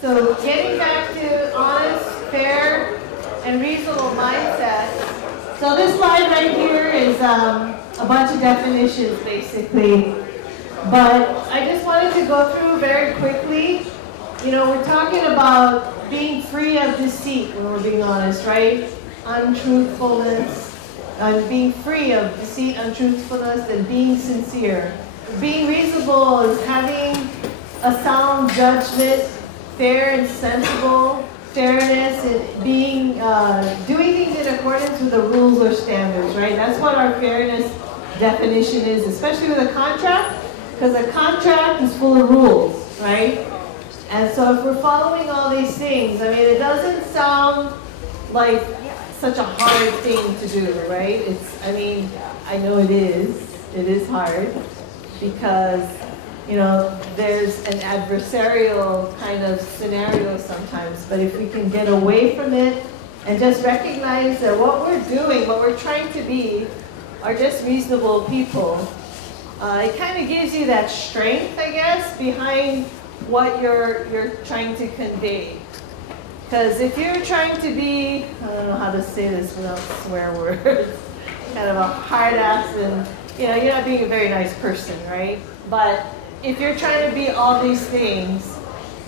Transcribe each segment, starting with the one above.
So getting back to honest, fair, and reasonable mindset. So this slide right here is a bunch of definitions basically. But I just wanted to go through very quickly. You know, we're talking about being free of deceit when we're being honest, right? Untruthfulness, being free of deceit, untruthfulness, and being sincere. Being reasonable is having a sound judgment, fair and sensible, fairness, and being doing things in accordance with the rules or standards, right? That's what our fairness definition is, especially with a contract, because a contract is full of rules, right? And so if we're following all these things, I mean, it doesn't sound like such a hard thing to do, right? I mean, I know it is hard because, you know, there's an adversarial kind of scenario sometimes, but if we can get away from it and just recognize that what we're doing, what we're trying to be, are just reasonable people, it kind of gives you that strength, I guess, behind what you're trying to convey. Because if you're trying to be, I don't know how to say this without swear words, kind of a hard ass, and you know, you're not being a very nice person, right? But if you're trying to be all these things,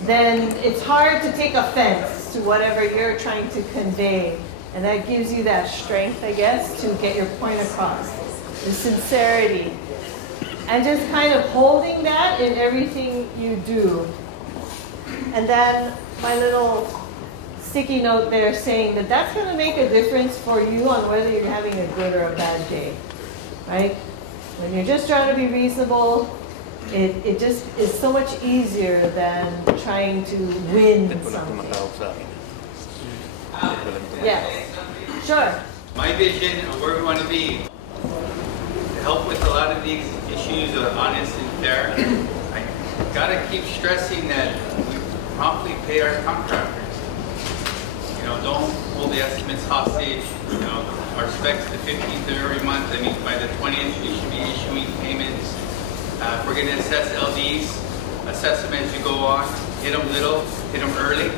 then it's hard to take offense to whatever you're trying to convey. And that gives you that strength, I guess, to get your point across. The sincerity. And just kind of holding that in everything you do. And then my little sticky note there saying that that's going to make a difference for you on whether you're having a good or a bad day. Right? When you're just trying to be reasonable, it just is so much easier than trying to win something. Yes. Sure. My vision of where we want to be, to help with a lot of these issues of honest and fair, I gotta keep stressing that we promptly pay our contractors. You know, don't hold the estimates hostage. You know, our specs the 15th of every month. I mean, by the 20th, we should be issuing payments. If we're gonna assess LDs, assess them as you go on. Hit them little, hit them early,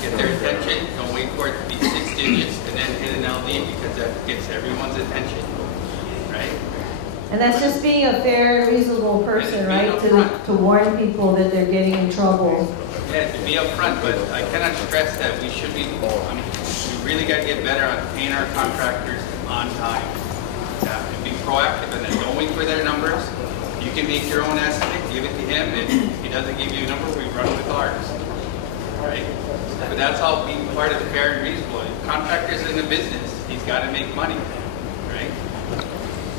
get their attention. Don't wait for it to be 6 digits and then hit an LD, because that gets everyone's attention, right? And that's just being a fair, reasonable person, right? To warn people that they're getting in trouble. Yeah, to be upfront, but I cannot stress that we should be, we really got to get better on paying our contractors on time. And be proactive in it. Don't wait for their numbers. You can make your own estimate, give it to him. If he doesn't give you a number, we run with ours. Right? But that's all being part of the fair and reasonable. The contractor's in the business. He's got to make money. Right?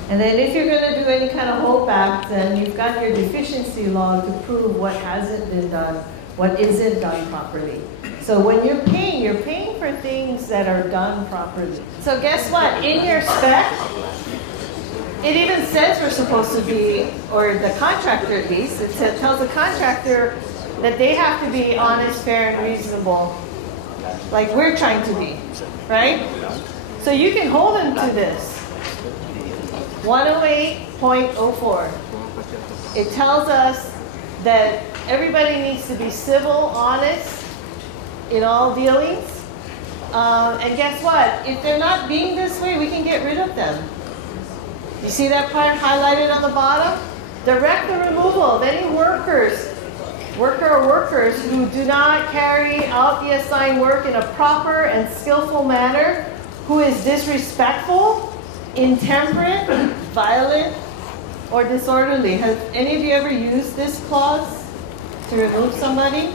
And then if you're going to do any kind of holdback, then you've got your deficiency log to prove what hasn't been done, what isn't done properly. So when you're paying for things that are done properly. So guess what? In your spec, it even says we're supposed to be, or the contractor at least, it tells the contractor that they have to be honest, fair, and reasonable, like we're trying to be, right? So you can hold them to this. 108.04. It tells us that everybody needs to be civil, honest in all dealings. And guess what? If they're not being this way, we can get rid of them. You see that part highlighted on the bottom? Direct the removal of any worker or workers who do not carry out the assigned work in a proper and skillful manner, who is disrespectful, intemperate, violent, or disorderly. Has any of you ever used this clause to remove somebody?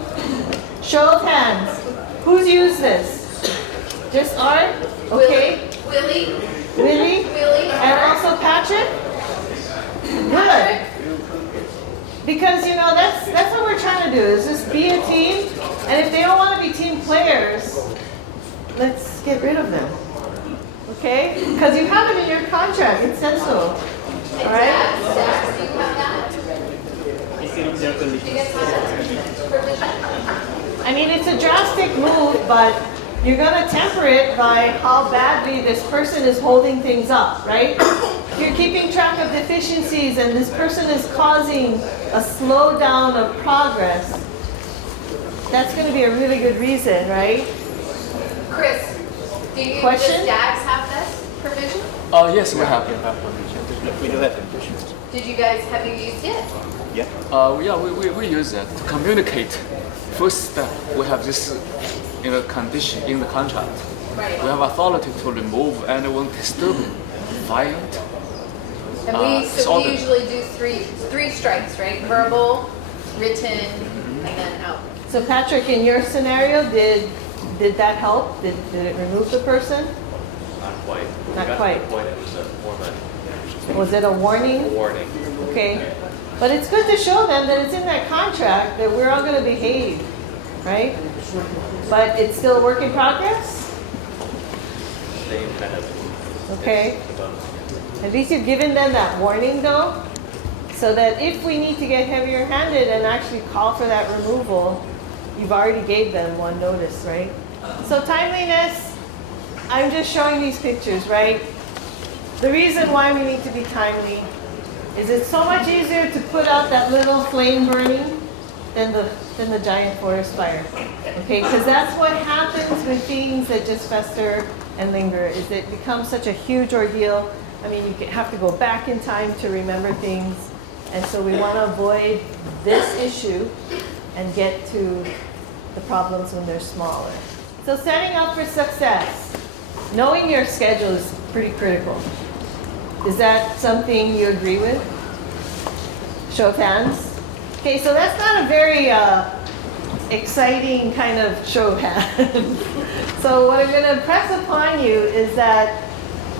Show of hands. Who's used this? Just Art? Okay. Willie? And also Patrick? Good. Because, you know, that's what we're trying to do, is just be a team. And if they don't want to be team players, let's get rid of them. Okay? Because you have it in your contract. It says so. All right? I mean, it's a drastic move, but you're going to temper it by how badly this person is holding things up, right? If you're keeping track of deficiencies and this person is causing a slowdown of progress, that's going to be a really good reason, right? Chris, Question? does DAGs have this provision? Yes, we have. We do have conditions. Have you used it? Yeah. Yeah, we use that to communicate. First step, we have this in a condition in the contract. Right. We have authority to remove anyone disturbing, violent. And we disorder. usually do three strikes, right? Verbal, written, and then out. So Patrick, in your scenario, did that help? Did it remove the person? Not quite. Not We got quite. to the point it was more of Was it a a warning? warning. Okay. But it's good to show them that it's in that contract that we're all going to behave, right? But it's still a work in progress? Same kind of. Okay. At least you've given them that warning though, so that if we need to get heavier handed and actually call for that removal, you've already gave them one notice, right? So timeliness, I'm just showing these pictures, right? The reason why we need to be timely is it's so much easier to put out that little flame burning than the giant forest fire. Okay, because that's what happens with things that just fester and linger, is it becomes such a huge ordeal. I mean, you have to go back in time to remember things. And so we want to avoid this issue and get to the problems when they're smaller. So setting up for success, knowing your schedule is pretty critical. Is that something you agree with? Show of hands. Okay, so that's not a very exciting kind of show of hands. So what I'm going to impress upon you is that,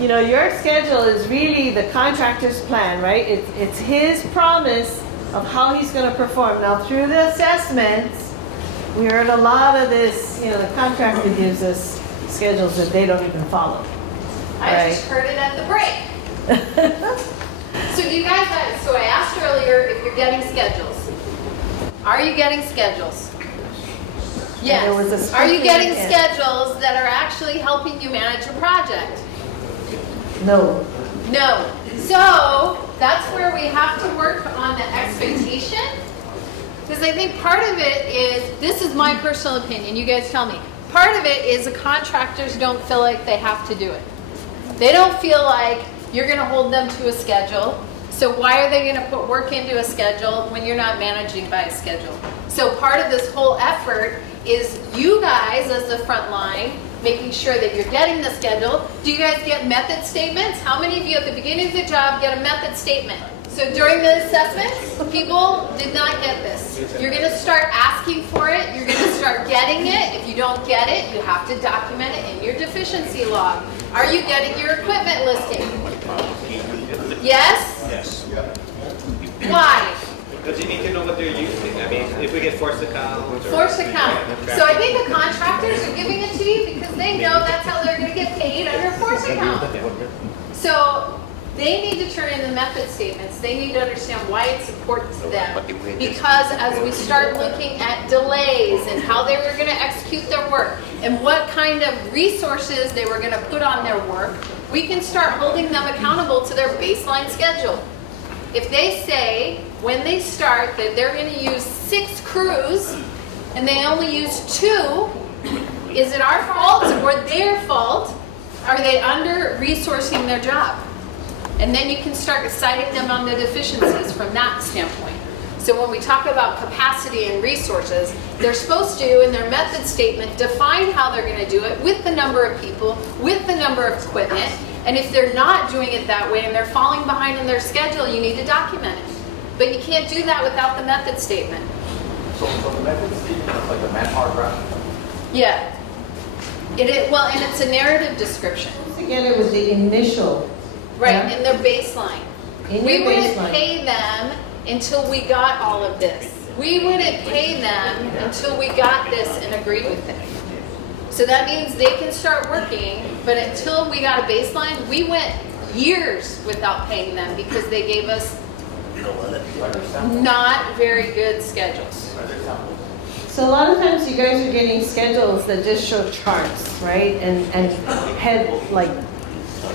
you know, your schedule is really the contractor's plan, right? It's his promise of how he's going to perform. Now, through the assessments, we heard a lot of this, you know, the contractor gives us schedules that they don't even follow. I just heard it at the break. So do you guys, so I asked earlier if you're getting schedules. Are you getting schedules? Yes. there was a Are you getting speaker again. schedules that are actually helping you manage your project? No. No. So that's where we have to work on the expectation. Because I think part of it is, this is my personal opinion, you guys tell me. Part of it is the contractors don't feel like they have to do it. They don't feel like you're going to hold them to a schedule. So why are they going to put work into a schedule when you're not managing by a schedule? So part of this whole effort is you guys as the front line making sure that you're getting the schedule. Do you guys get method statements? How many of you at the beginning of the job get a method statement? So during the assessments, people did not get this. You're going to start asking for it. You're going to start getting it. If you don't get it, you have to document it in your deficiency log. Are you getting your equipment listing? Yes? Yes. Why? Because you need to know what they're using. I mean, if we get forced account. Forced account. So I think the contractors are giving it to you because they know that's how they're going to get paid under forced account. So they need to turn in the method statements. They need to understand why it's important to them. Because as we start looking at delays and how they were going to execute their work and what kind of resources they were going to put on their work, we can start holding them accountable to their baseline schedule. If they say when they start that they're going to use 6 crews and they only use 2, is it our fault or their fault? Are they under-resourcing their job? And then you can start citing them on the deficiencies from that standpoint. So when we talk about capacity and resources, they're supposed to, in their method statement, define how they're going to do it with the number of people, with the number of equipment. And if they're not doing it that way and they're falling behind in their schedule, you need to document it. But you can't do that without the method statement. So the method statement is like the manpower graph. Yeah. Well, and it's a narrative description. Together with the initial. Right, Yeah. in their baseline. In We your wouldn't baseline. pay them until we got all of this. We wouldn't pay them until we got this and agreed with it. So that means they can start working, but until we got a baseline, we went years without paying them because they gave us not very good schedules. So a lot of times you guys are getting schedules that just show charts, right? And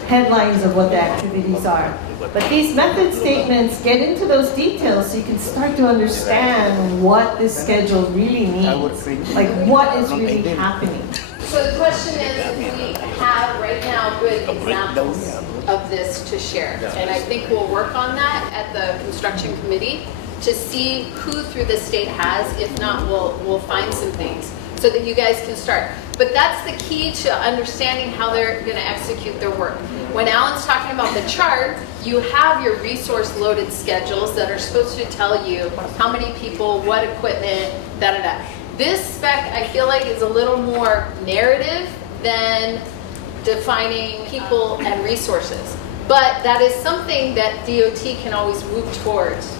headlines of what the activities are. But these method statements get into those details so you can start to understand what this schedule really means. Like what is really happening. So the question is, if we have right now good examples of this to share. And I think we'll work on that at the construction committee to see who through the state has. If not, we'll find some things so that you guys can start. But that's the key to understanding how they're going to execute their work. When Alan's talking about the chart, you have your resource loaded schedules that are supposed to tell you how many people, what equipment, da-da-da. This spec, I feel like, is a little more narrative than defining people and resources. But that is something that DOT can always move towards,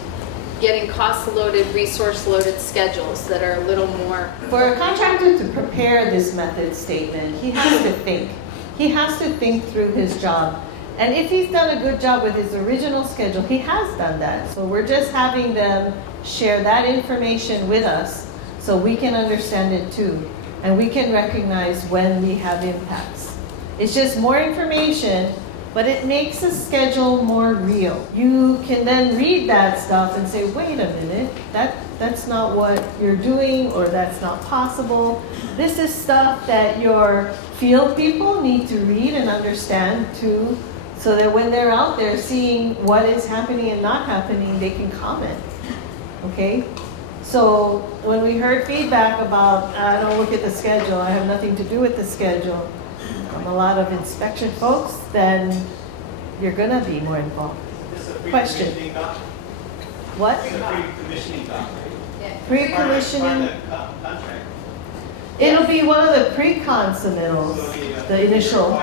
getting cost-loaded, resource-loaded schedules that are a little more. For a contractor to prepare this method statement, he has to think. He has to think through his job. And if he's done a good job with his original schedule, he has done that. So we're just having them share that information with us so we can understand it too. And we can recognize when we have impacts. It's just more information, but it makes the schedule more real. You can then read that stuff and say, wait a minute, that's not what you're doing, or that's not possible. This is stuff that your field people need to read and understand too, so that when they're out there seeing what is happening and not happening, they can comment, okay? So when we heard feedback about, I don't look at the schedule, I have nothing to do with the schedule, a lot of inspection folks, then you're gonna be more involved. Question. What? Pre-commissioning document. Pre-commissioning. It'll be one of the pre-con submittals, the initial.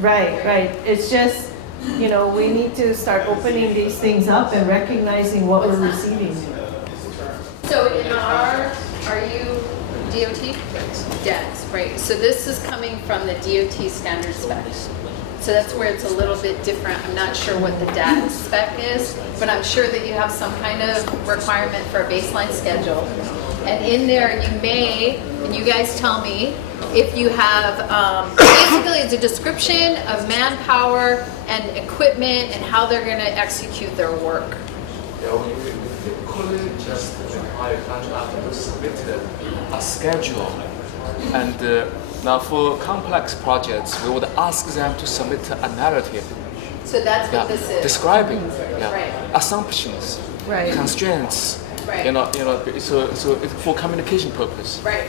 Right. It's just, we need to start opening these things up and recognizing what we're receiving. So in ours, are you DOT? DAGs, right. So this is coming from the DOT standard specs. So that's where it's a little bit different. I'm not sure what the DAG spec is, but I'm sure that you have some kind of requirement for a baseline schedule. And in there you may, and you guys tell me, if you have, basically it's a description of manpower and equipment and how they're gonna execute their work. Yeah, we could just require contractor to submit a schedule. And now for complex projects, we would ask them to submit a narrative. So that's what this is. Describing Right. assumptions, Right. constraints. Right. So it's for communication purpose. Right.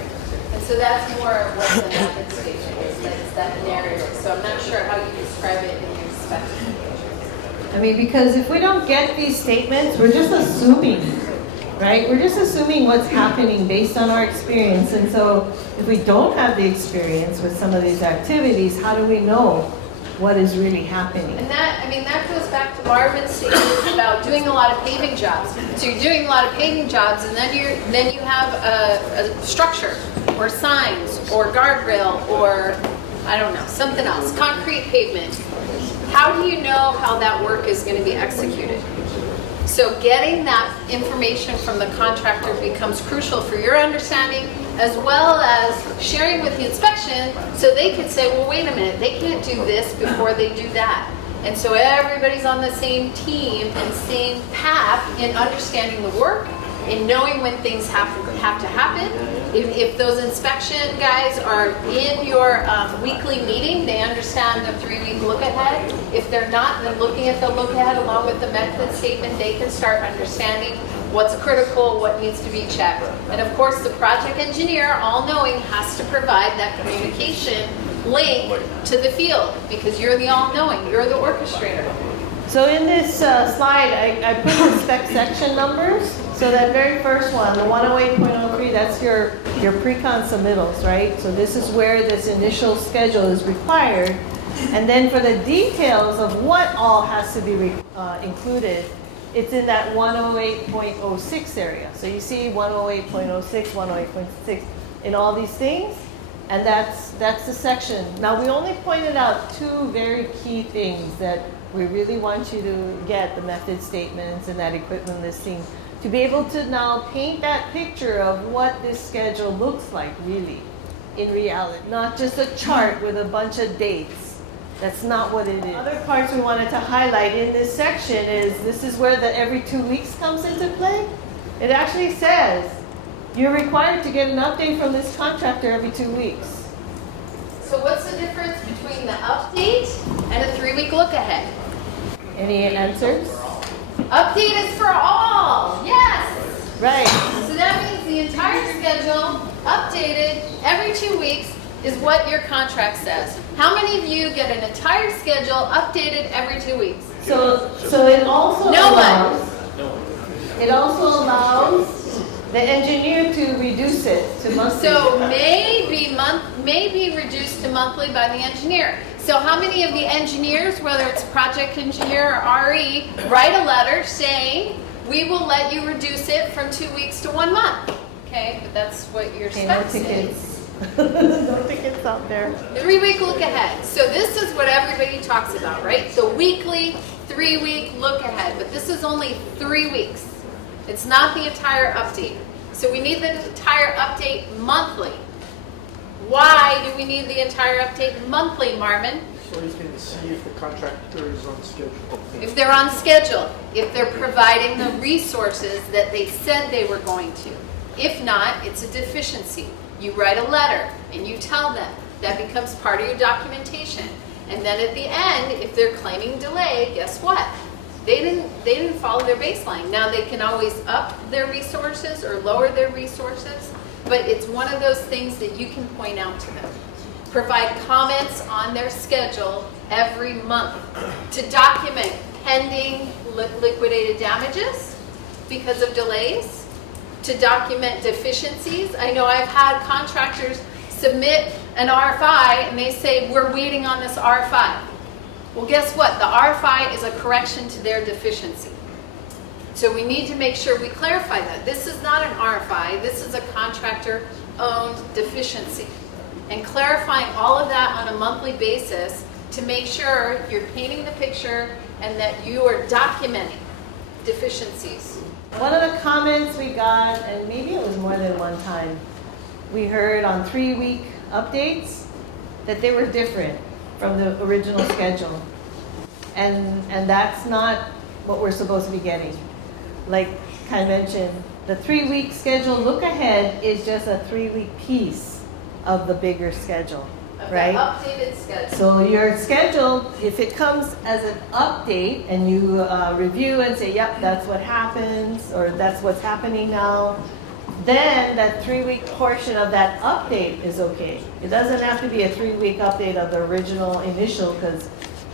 And so that's more of what the method statement is, it's that narrative. So I'm not sure how you describe it in your specification. I mean, because if we don't get these statements, we're just assuming, right? We're just assuming what's happening based on our experience. And so if we don't have the experience with some of these activities, how do we know what is really happening? And that goes back to Marvin's statement about doing a lot of paving jobs. So you're doing a lot of paving jobs, and then you have a structure, or signs, or guardrail, or I don't know, something else, concrete pavement. How do you know how that work is going to be executed? So getting that information from the contractor becomes crucial for your understanding, as well as sharing with the inspection, so they can say, well, wait a minute, they can't do this before they do that. And so everybody's on the same team and same path in understanding the work and knowing when things have to happen. If those inspection guys are in your weekly meeting, they understand the 3-week look ahead. If they're not, then looking at the look ahead along with the method statement, they can start understanding what's critical, what needs to be checked. And of course, the project engineer, all knowing, has to provide that communication link to the field, because you're the all knowing, you're the orchestrator. So in this slide, I put the spec section numbers. So that very first one, the 108.03, that's your pre-con submittals, right? So this is where this initial schedule is required. And then for the details of what all has to be included, it's in that 108.06 area. So you see 108.06, 108.6 in all these things, and that's the section. Now we only pointed out 2 very key things that we really want you to get, the method statements and that equipment listing, to be able to now paint that picture of what this schedule looks like really, in reality. Not just a chart with a bunch of dates, That's not what it is. Other parts we wanted to highlight in this section is, this is where the every 2 weeks comes into play. It actually says, you're required to get an update from this contractor every 2 weeks. So what's the difference between the update and a 3-week look ahead? Any answers? Update is for all, yes. Right. So that means the entire schedule, updated every 2 weeks, is what your contract says. How many of you get an entire schedule updated every 2 weeks? So it also allows the engineer to reduce it to monthly. So maybe reduced to monthly by the engineer. So how many of the engineers, whether it's project engineer or RE, write a letter saying, we will let you reduce it from 2 weeks to 1 month? Okay, but that's what your spec says. No tickets out there. 3-week look ahead. So this is what everybody talks about, right? The weekly, 3-week look ahead. But this is only 3 weeks. It's not the entire update. So we need the entire update monthly. Why do we need the entire update monthly, Marvin? So you can see if the contractor is on schedule. If they're on schedule, if they're providing the resources that they said they were going to. If not, it's a deficiency. You write a letter and you tell them. That becomes part of your documentation. And then at the end, if they're claiming delay, guess what? They didn't follow their baseline. Now they can always up their resources or lower their resources, but it's one of those things that you can point out to them. Provide comments on their schedule every month to document pending liquidated damages because of delays, to document deficiencies. I know I've had contractors submit an RFI and they say, we're waiting on this RFI. Well, guess what? The RFI is a correction to their deficiency. So we need to make sure we clarify that. This is not an RFI. This is a contractor-owned deficiency. And clarifying all of that on a monthly basis to make sure you're painting the picture and that you are documenting deficiencies. One of the comments we got, and maybe it was more than one time, we heard on 3-week updates that they were different from the original schedule. And that's not what we're supposed to be getting. Like Kai mentioned, the 3-week schedule look ahead is just a 3-week piece of the bigger schedule, right? The updated schedule. So your schedule, if it comes as an update and you review and say, yep, that's what happens, or that's what's happening now, then that 3-week portion of that update is okay. It doesn't have to be a 3-week update of the original initial, because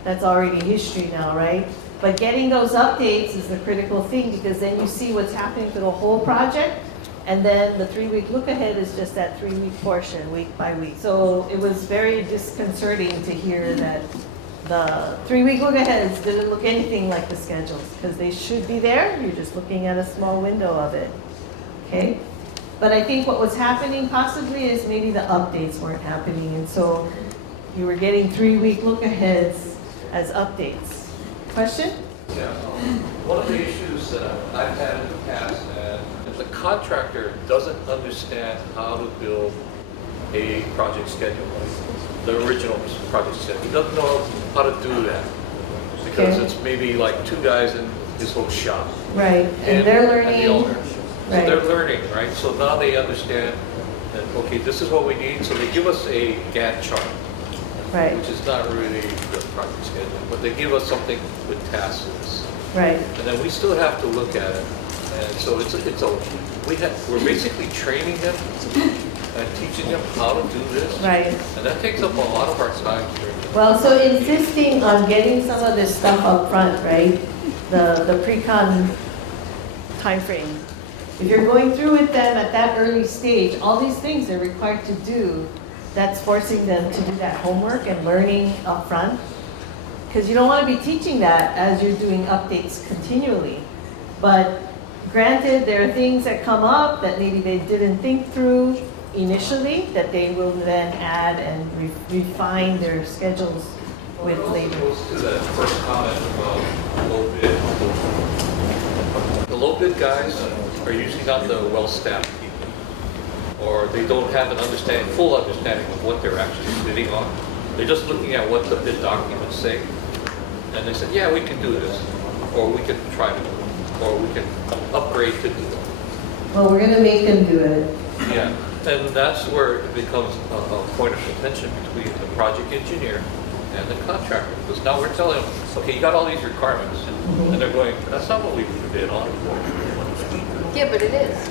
that's already history now, right? But getting those updates is the critical thing, because then you see what's happening to the whole project, and then the 3-week look ahead is just that 3-week portion, week by week. So it was very disconcerting to hear that the 3-week look aheads didn't look anything like the schedules, because they should be there. You're just looking at a small window of it. Okay? But I think what was happening possibly is maybe the updates weren't happening, and so you were getting 3-week look aheads as updates. Question? Yeah. One of the issues that I've had in the past, if the contractor doesn't understand how to build a project schedule, the original project schedule, he doesn't know how to do that because Okay. it's maybe like 2 guys in his whole shop. Right, and they're And the learning. owner. So Right. they're learning, right? So now they understand that, okay, this is what we need. So they give us a Gantt chart, Right, which is not really the project schedule, but they give us something with tasks. right. And then we still have to look at it. And so we're basically training them and teaching them how to do this. Right. And that takes up a lot of our time here. Well, so insisting on getting some of this stuff up front, right? The pre-con timeframe. If you're going through with them at that early stage, all these things they're required to do, that's forcing them to do that homework and learning up front. Because you don't want to be teaching that as you're doing updates continually. But granted, there are things that come up that maybe they didn't think through initially that they will then add and refine their schedules with later. Goes to that first comment about low bid. The low bid guys are usually not the well-staffed people, or they don't have an full understanding of what they're actually bidding on. They're just looking at what the bid documents say, and they said, yeah, we can do this, or we can try to do it, or we can upgrade to do it. Well, we're gonna make them do it. Yeah, and that's where it becomes a point of contention between the project engineer and the contractor. Because now we're telling them, okay, you got all these requirements, and they're going, that's not what we bid on. Yeah, but it is.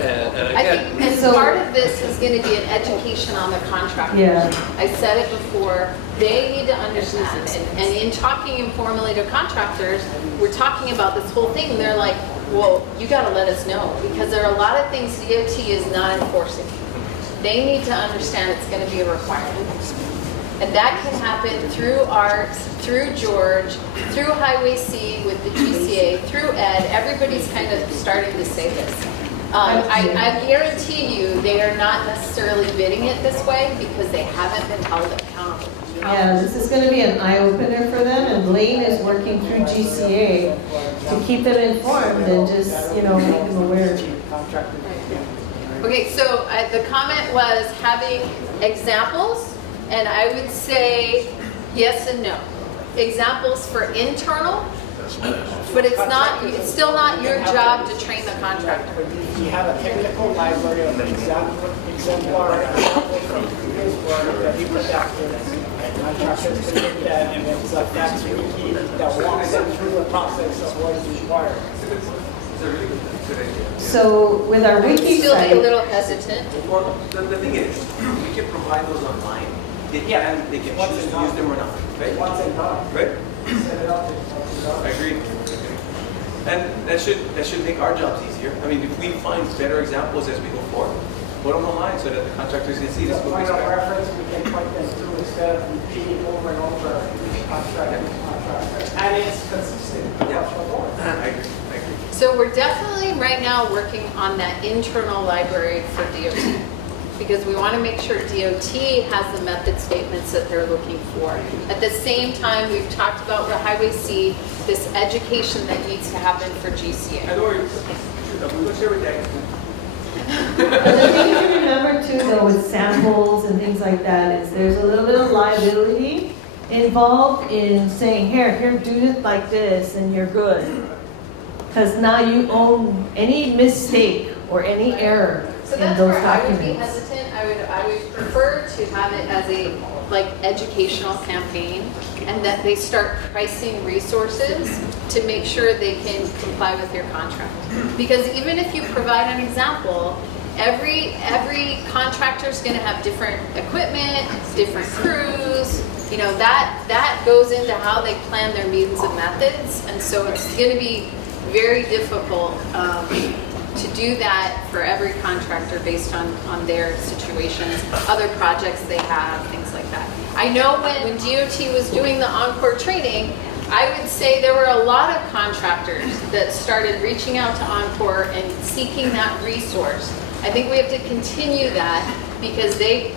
And I again, think, and So- part of this is gonna be an education on the contractors. Yeah. I said it before, they need to understand, and in talking informally to contractors, we're talking about this whole thing, and they're like, well, you gotta let us know, because there are a lot of things DOT is not enforcing. They need to understand it's gonna be a requirement. And that can happen through Art, through George, through Highway C with the GCA, through Ed, everybody's kind of starting to say this. I guarantee you, they are not necessarily bidding it this way because they haven't been held accountable. Yeah, this is gonna be an eye-opener for them, and Lane is working through GCA to keep them informed and just, make them aware. Okay, so the comment was having examples, and I would say yes and no. Examples for internal, but it's still not your job to train the contractor. We have a technical library of exemplar examples from previous work that we protected. And contractors can look at, and it's a fact wiki that walks them through the process of what is required. So with our wiki Still be a site, little hesitant. Well, the thing is, we can provide those online. They can choose to use them or not, right? Once and done. Right? Set it up. I agree. And that should make our jobs easier. I mean, if we find better examples as we go forward, put them online so that the contractors can see this. Just point of reference, we can point them through instead of repeating over and over each contract. And it's consistent. Yeah. I agree. So we're definitely right now working on that internal library for DOT. Because we want to make sure DOT has the method statements that they're looking for. At the same time, we've talked about the Highway C, this education that needs to happen for GCA. And or, we go share with that. and the thing to remember too, though, with samples and things like that, is there's a little bit of liability involved in saying, here, do it like this, and you're good. Because now you own any mistake or any error So in that's those where I would be documents. hesitant. I would prefer to have it as a educational campaign, and that they start pricing resources to make sure they can comply with your contract. Because even if you provide an example, every contractor is going to have different equipment, different crews. That goes into how they plan their means and methods, and so it's going to be very difficult to do that for every contractor based on their situations, other projects they have, things like that. I know when DOT was doing the Encore training, I would say there were a lot of contractors that started reaching out to Encore and seeking that resource. I think we have to continue that because they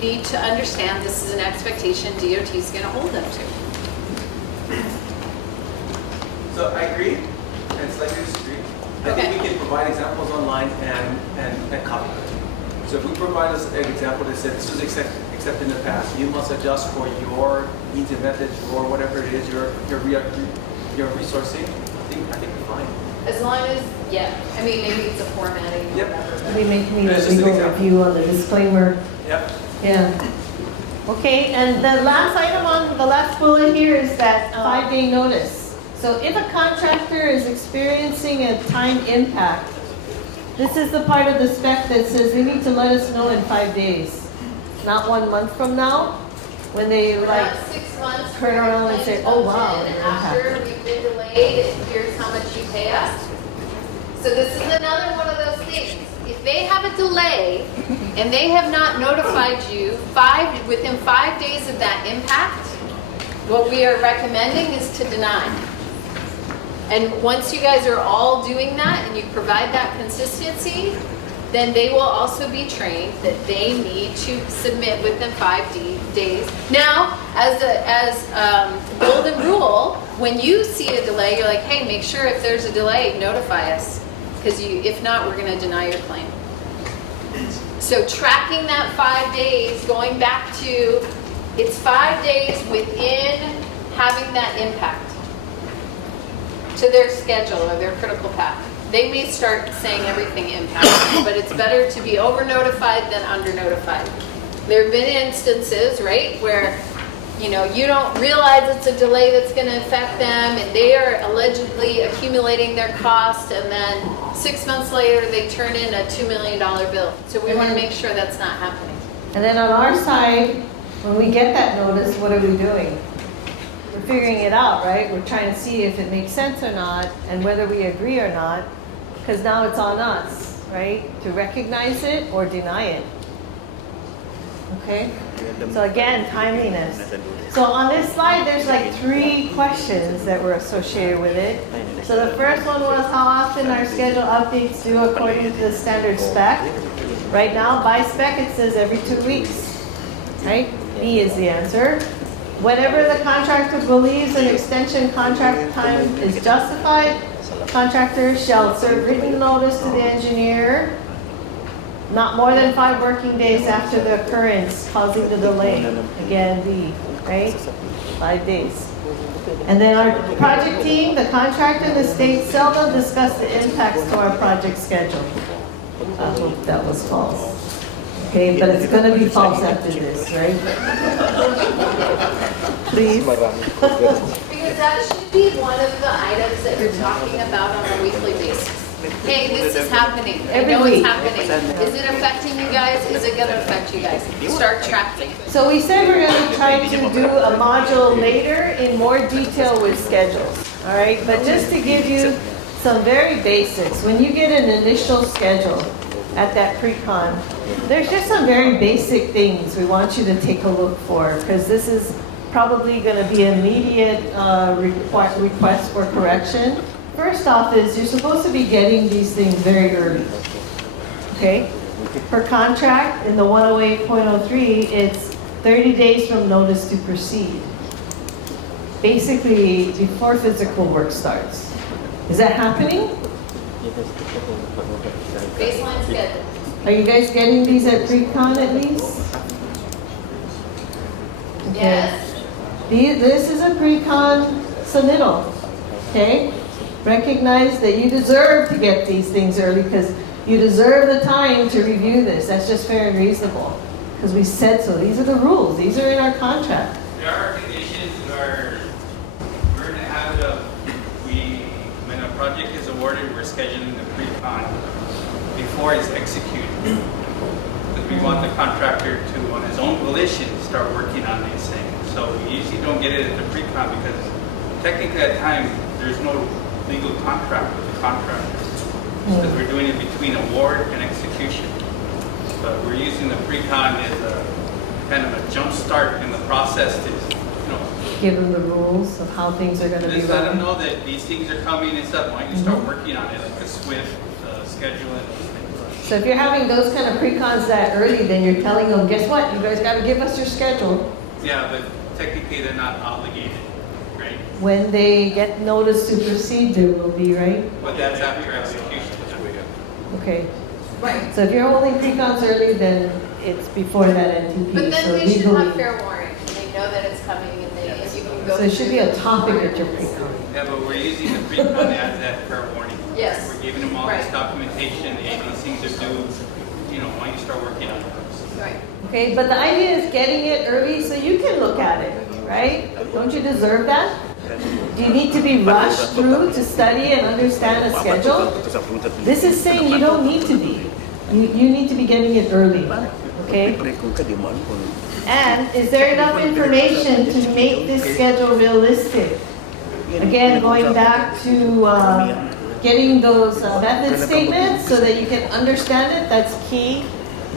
need to understand this is an expectation DOT is going to hold them to. So I agree, and slightly disagree. I think we can provide examples online and copy them. So if we provide us an example that said this was accepted in the past, you must adjust for your needs and methods or whatever it is, your resourcing, I think we're fine. As long as, maybe it's a formatting or Yep. whatever. We make me a It's just an legal example. review on the disclaimer. Yep. Yeah. Okay, and the last item on the last bullet here is that 5-day notice. So if a contractor is experiencing a time impact, this is the part of the spec that says they need to let us know in 5 days. Not 1 month from now, when they About 6 months. turn around and say, oh wow. And after we've been delayed, here's how much you pay us. So this is another one of those things. If they have a delay and they have not notified you within 5 days of that impact, what we are recommending is to deny. And once you guys are all doing that and you provide that consistency, then they will also be trained that they need to submit within 5 days. Now, as golden rule, when you see a delay, you're like, hey, make sure if there's a delay, notify us. Because if not, we're going to deny your claim. So tracking that 5 days, going back to It's 5 days within having that impact to their schedule or their critical path. They may start saying everything impacts, but it's better to be over notified than under notified. There have been instances, right, where you don't realize it's a delay that's going to affect them, and they are allegedly accumulating their cost, and then 6 months later they turn in a $2 million bill. So we want to make sure that's not happening. And then on our side, when we get that notice, what are we doing? We're figuring it out, right? We're trying to see if it makes sense or not, and whether we agree or not, because now it's on us, right? To recognize it or deny it. Okay? So again, timeliness. So on this slide, there's like 3 questions that were associated with it. So the first one was how often are schedule updates due according to the standard spec? Right now, by spec, it says every 2 weeks, right? B is the answer. Whenever the contractor believes an extension contract time is justified, contractor shall serve written notice to the engineer not more than 5 working days after the occurrence causing the delay. Again, B, right? 5 days. And then our project team, the contractor, and the state seldom discuss the impacts to our project schedule. I hope that was false. Okay, but it's going to be false after this, right? Please. Because that should be one of the items that you're talking about on a weekly basis. Hey, this is happening. I know it's happening. Is it affecting you guys? Is it going to affect you guys? Start tracking. So we said we're going to try to do a module later in more detail with schedules. All right, but just to give you some very basics, when you get an initial schedule at that pre-con, there's just some very basic things we want you to take a look for, because this is probably going to be an immediate request for correction. First off is you're supposed to be getting these things very early, okay? Per contract, in the 108.03, it's 30 days from notice to proceed. Basically, before physical work starts. Is that happening? Baseline schedule. Are you guys getting these at pre-con at least? Okay. Yes. This is a pre-con submittal, okay? Recognize that you deserve to get these things early because you deserve the time to review this. That's just fair and reasonable because we said so. These are the rules. These are in our contract. There are conditions where we're in the habit of, when a project is awarded, we're scheduling the pre-con before it's executed. Because we want the contractor to, on his own volition, start working on these things. So we usually don't get it at the pre-con because technically at that time, there's no legal contract with the contractor. Because we're doing it between award and execution. But we're using the pre-con as a kind of a jump start in the process to, give them the rules of how things are going to be just let them run. know that these things are coming and stuff. Why don't you start working on it, like a SWIFT schedule and those things. So if you're having those kind of pre-cons that early, then you're telling them, guess what? You guys got to give us your schedule. Yeah, but technically they're not obligated, right? When they get notice to proceed, there will be, right? But that's after execution. Okay. Right. So if you're holding pre-cons early, then it's before that NTP. But then so they should legally- have fair warning. They know that it's coming and you can go. So it should be a through topic the at your pre-con. Yeah, but we're using the pre-con as that fair warning. Yes. We're giving them all this Right. documentation, hey, these things are due, why don't you start working on it? Right. Okay, but the idea is getting it early so you can look at it, right? Don't you deserve that? Do you need to be rushed through to study and understand a schedule? This is saying you don't need to be. You need to be getting it early, okay? And is there enough information to make this schedule realistic? Again, going back to getting those method statements so that you can understand it, that's key.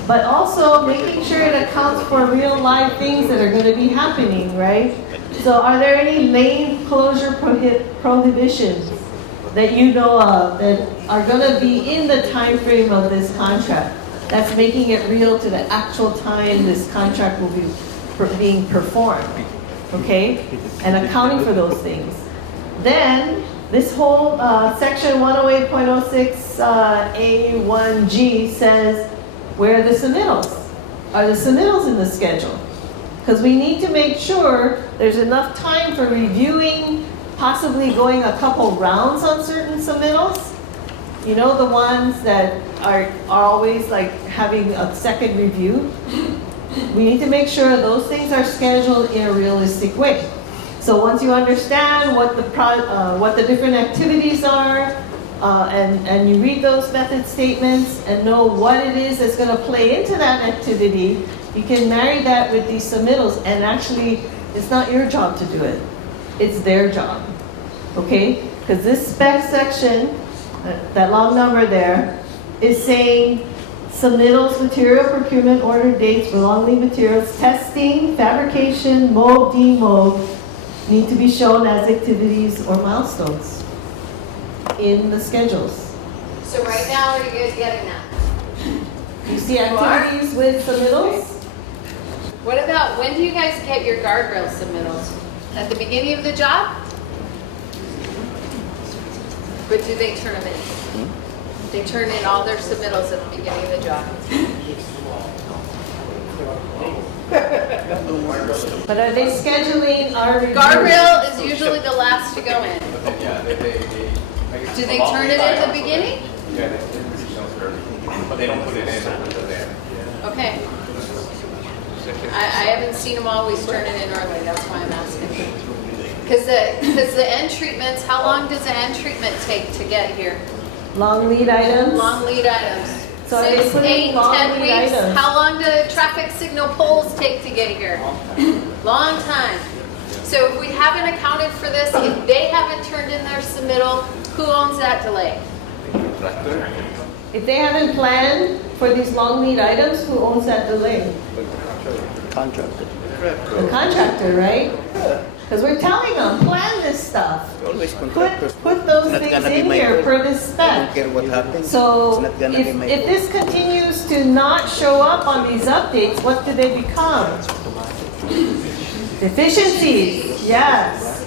But also making sure it accounts for real life things that are going to be happening, right? So are there any lane closure prohibitions that you know of that are going to be in the time frame of this contract? That's making it real to the actual time this contract will be being performed, okay? And accounting for those things. Then, this whole section 108.06 A1G says, where are the submittals? Are the submittals in the schedule? Because we need to make sure there's enough time for reviewing, possibly going a couple rounds on certain submittals. You know, the ones that are always like having a second review. We need to make sure those things are scheduled in a realistic way. So once you understand what the different activities are, and you read those method statements and know what it is that's going to play into that activity, you can marry that with these submittals. And actually, it's not your job to do it. It's their job. Okay? Because this spec section, that long number there, is saying submittals, material procurement order dates for long lead materials, testing, fabrication, mold, demold, need to be shown as activities or milestones in the schedules. So right now, are you guys getting that? You see activities with submittals? What about, when do you guys get your guardrail submittals? At the beginning of the job? But do they turn them in? They turn in all their submittals at the beginning of the job. But are they scheduling our reviews? Guardrail is usually the last to go in. Do they turn it in at the beginning? But they don't put it in until there. Okay. I haven't seen them always turn it in early, that's why I'm asking. Because the end treatments, how long does the end treatment take to get here? Long lead items? Long lead items. So are they 6, putting 8, long 10 lead weeks. items? How long do traffic signal poles take to get here? Long time. So if we haven't accounted for this, if they haven't turned in their submittal, who owns that delay? If they haven't planned for these long lead items, who owns that delay? Contractor. The contractor, right? Because we're telling them, plan this stuff. Always contractors. Put those Not things gonna be in my here fault. for this I don't spec. care what happens. So It's not gonna be my if this continues to not show up on these updates, what do they become? Deficiencies, yes.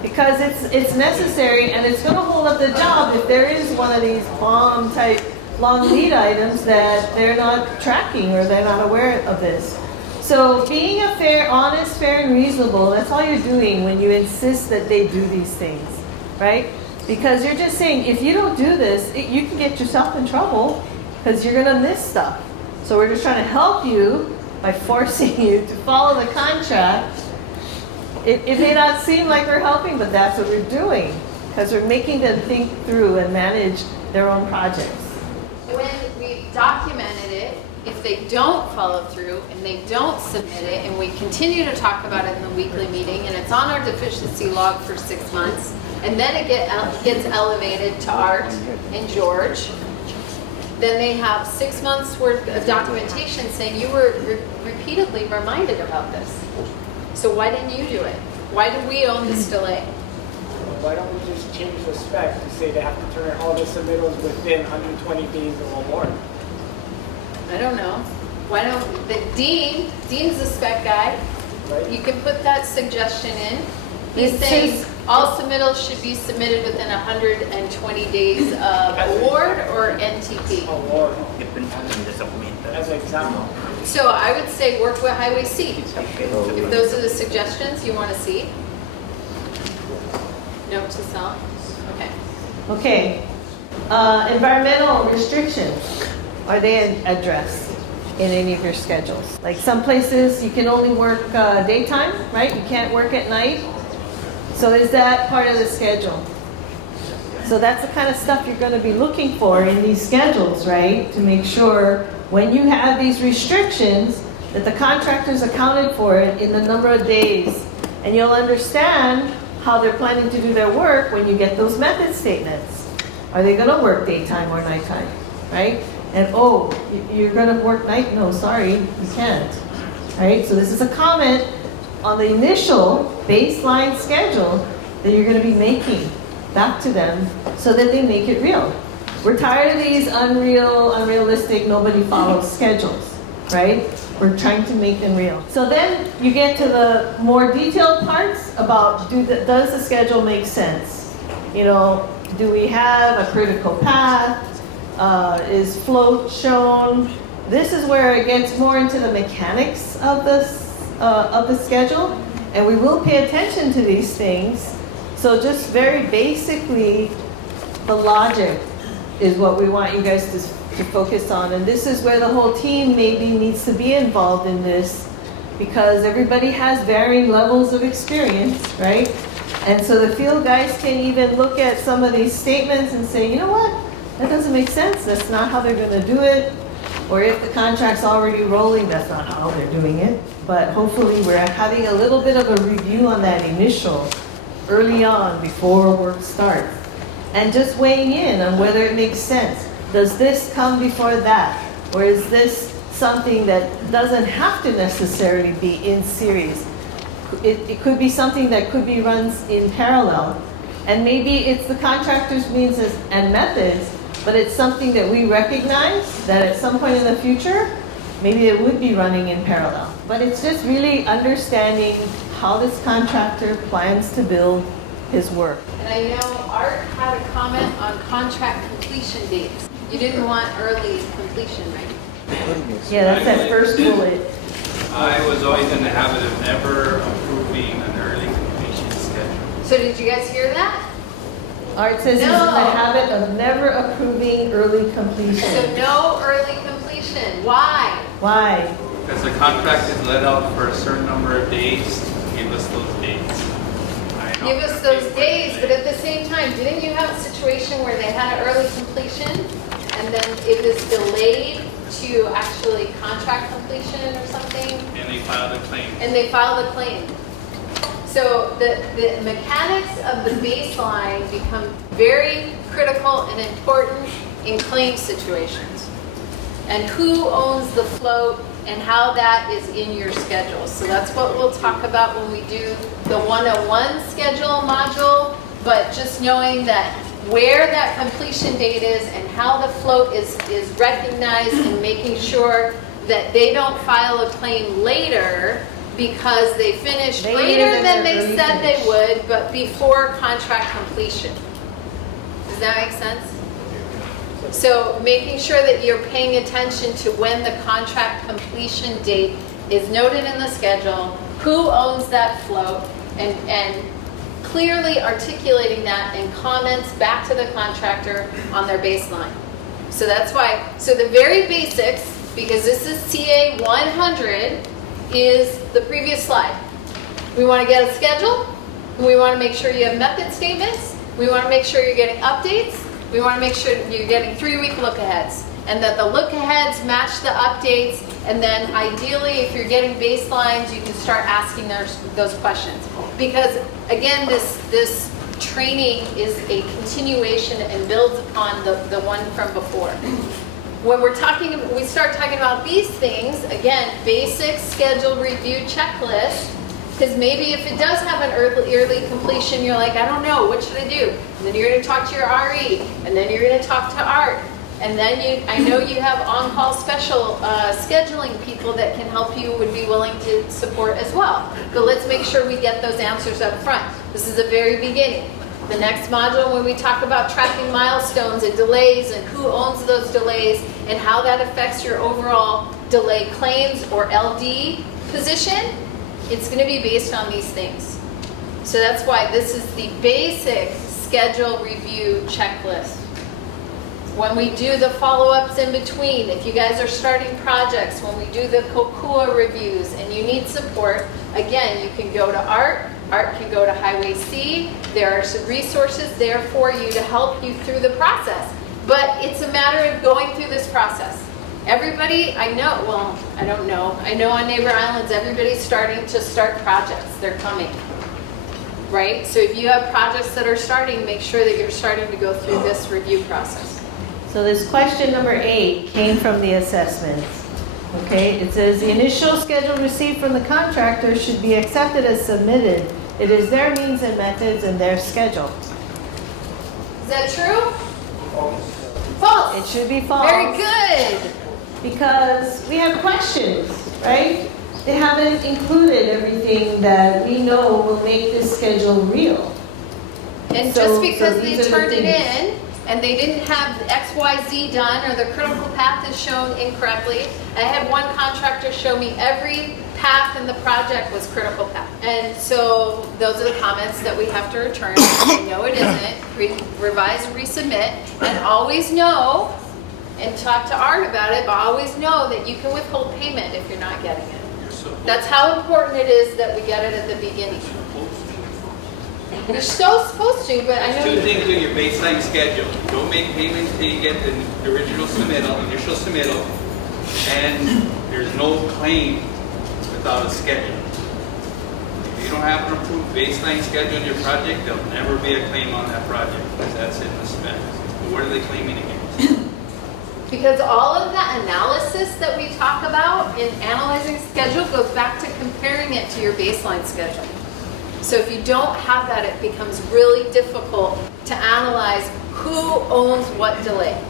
Because it's necessary and it's gonna hold up the job if there is one of these bomb type long lead items that they're not tracking or they're not aware of this. So being a fair, honest, fair, and reasonable, that's all you're doing when you insist that they do these things, right? Because you're just saying, if you don't do this, you can get yourself in trouble because you're gonna miss stuff. So we're just trying to help you by forcing you to follow the contract. It may not seem like we're helping, but that's what we're doing because we're making them think through and manage their own projects. When we documented it, if they don't follow through and they don't submit it, and we continue to talk about it in the weekly meeting, and it's on our deficiency log for 6 months, and then it gets elevated to Art and George, then they have 6 months worth of documentation saying you were repeatedly reminded about this. So why didn't you do it? Why do we own this delay? Why don't we just change the spec to say they have to turn in all the submittals within 120 days of award? I don't know. Why don't, Dean's the spec guy. Right? You can put that suggestion in. He's It saying says- all submittals should be submitted within 120 days of award or NTP. Award, Depends on the submitter. as an example. So I would say work with Highway C. If those are the suggestions you want to see. Note to self. Okay. Okay. Environmental restrictions, are they addressed in any of your schedules? Like some places you can only work daytime, right? You can't work at night. So is that part of the schedule? So that's the kind of stuff you're going to be looking for in these schedules, right? To make sure when you have these restrictions that the contractor's accounted for it in the number of days. And you'll understand how they're planning to do their work when you get those method statements. Are they going to work daytime or nighttime, right? And oh, you're going to work night? No, sorry, you can't. Right? So this is a comment on the initial baseline schedule that you're going to be making back to them so that they make it real. We're tired of these unrealistic, nobody follows schedules, right? We're trying to make them real. So then you get to the more detailed parts about does the schedule make sense? You know, do we have a critical path? Is float shown? This is where it gets more into the mechanics of of the schedule, and we will pay attention to these things. So just very basically, the logic is what we want you guys to focus on. And this is where the whole team maybe needs to be involved in this, because everybody has varying levels of experience, right? And so the field guys can even look at some of these statements and say, you know what, that doesn't make sense. That's not how they're going to do it. Or if the contract's already rolling, that's not how they're doing it. But hopefully we're having a little bit of a review on that initial, early on, before work starts. And just weighing in on whether it makes sense. Does this come before that? Or is this something that doesn't have to necessarily be in series? It could be something that could be run in parallel. And maybe it's the contractor's means and methods, but it's something that we recognize that at some point in the future, maybe it would be running in parallel. But it's just really understanding how this contractor plans to build his work. And I know Art had a comment on contract completion dates. You didn't want early completion, right? Yeah, that's that first bullet. I was always in the habit of never approving an early completion schedule. So did you guys hear that? Art says he's in the habit of never approving early completion. So no early completion. Why? Why? Because the contract is let out for a certain number of days, give us those dates. Give us those days, but at the same time, didn't you have a situation where they had an early completion and then it was delayed to actually contract completion or something? And they filed a claim. And they filed a claim. So the mechanics of the baseline become very critical and important in claim situations. And who owns the float and how that is in your schedule. So that's what we'll talk about when we do the 101 schedule module, but just knowing that where that completion date is and how the float is recognized, and making sure that they don't file a claim later because they finished later than they said they would, but before contract completion. Does that make sense? So making sure that you're paying attention to when the contract completion date is noted in the schedule, who owns that float, and clearly articulating that in comments back to the contractor on their baseline. So that's why, so the very basics, because this is CA 100, is the previous slide. We want to get a schedule, we want to make sure you have method statements, we want to make sure you're getting updates, we want to make sure you're getting 3-week look-aheads, and that the look-aheads match the updates, and then ideally, if you're getting baselines, you can start asking those questions. Because again, this training is a continuation and builds upon the one from before. When we start talking about these things, again, basic schedule review checklist, because maybe if it does have an early completion, you're like, I don't know, what should I do? And then you're going to talk to your RE, and then you're going to talk to Art, and then I know you have on-call special scheduling people that can help you, would be willing to support as well. But let's make sure we get those answers up front. This is the very beginning. The next module, when we talk about tracking milestones and delays and who owns those delays and how that affects your overall delay claims or LD position, it's going to be based on these things. So that's why this is the basic schedule review checklist. When we do the follow-ups in between, if you guys are starting projects, when we do the COCUA reviews and you need support, again, you can go to Art. Art can go to Highway C. There are some resources there for you to help you through the process. But it's a matter of going through this process. Everybody, I know, well, I don't know. I know on Neighbor Islands, everybody's starting to start projects. They're coming, right? So if you have projects that are starting, make sure that you're starting to go through this review process. So this question number 8 came from the assessments. Okay, it says the initial schedule received from the contractor should be accepted as submitted. It is their means and methods and their schedule. Is that true? False. It should be false. Very good. Because we have questions, right? They haven't included everything that we know will make this schedule real. And So just because they these are the turned it things. in and they didn't have XYZ done, or the critical path is shown incorrectly. I had one contractor show me every path in the project was critical path. And so those are the comments that we have to return. No, it isn't. Revise and resubmit. And always know, and talk to Art about it, but always know that you can withhold payment if you're not getting it. That's how important it is that we get it at the beginning. You're so supposed to, but I know Two things with your baseline schedule. Don't make payments until you get the original submittal, initial submittal, and there's no claim without a schedule. If you don't have an approved baseline schedule in your project, there'll never be a claim on that project because that's in the spec. But what are they claiming against? because all of that analysis that we talk about in analyzing schedule goes back to comparing it to your baseline schedule. So if you don't have that, it becomes really difficult to analyze who owns what delay.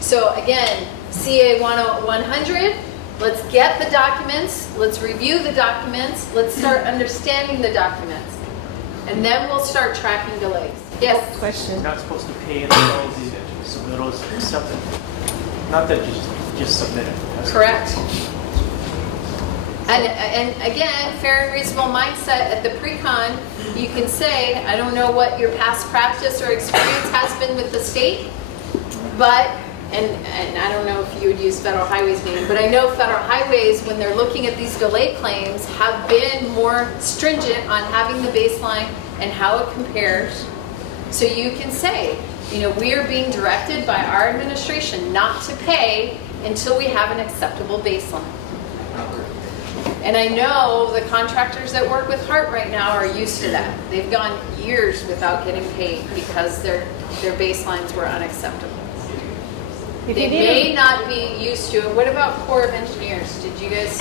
So again, CA 100, let's get the documents, let's review the documents, let's start understanding the documents, and then we'll start tracking delays. Yes? Question. You're not supposed to pay until the submittal is accepted. Not that you just submit it. That's Correct. And again, fair and reasonable mindset at the pre-con, you can say, I don't know what your past practice or experience has been with the state, but, and I don't know if you would use Federal Highways maybe, but I know Federal Highways, when they're looking at these delay claims, have been more stringent on having the baseline and how it compares. So you can say, you know, we are being directed by our administration not to pay until we have an acceptable baseline. And I know the contractors that work with Hart right now are used to that. They've gone years without getting paid because their baselines were unacceptable. They may not be used to it. What about Corps of Engineers? Did you guys?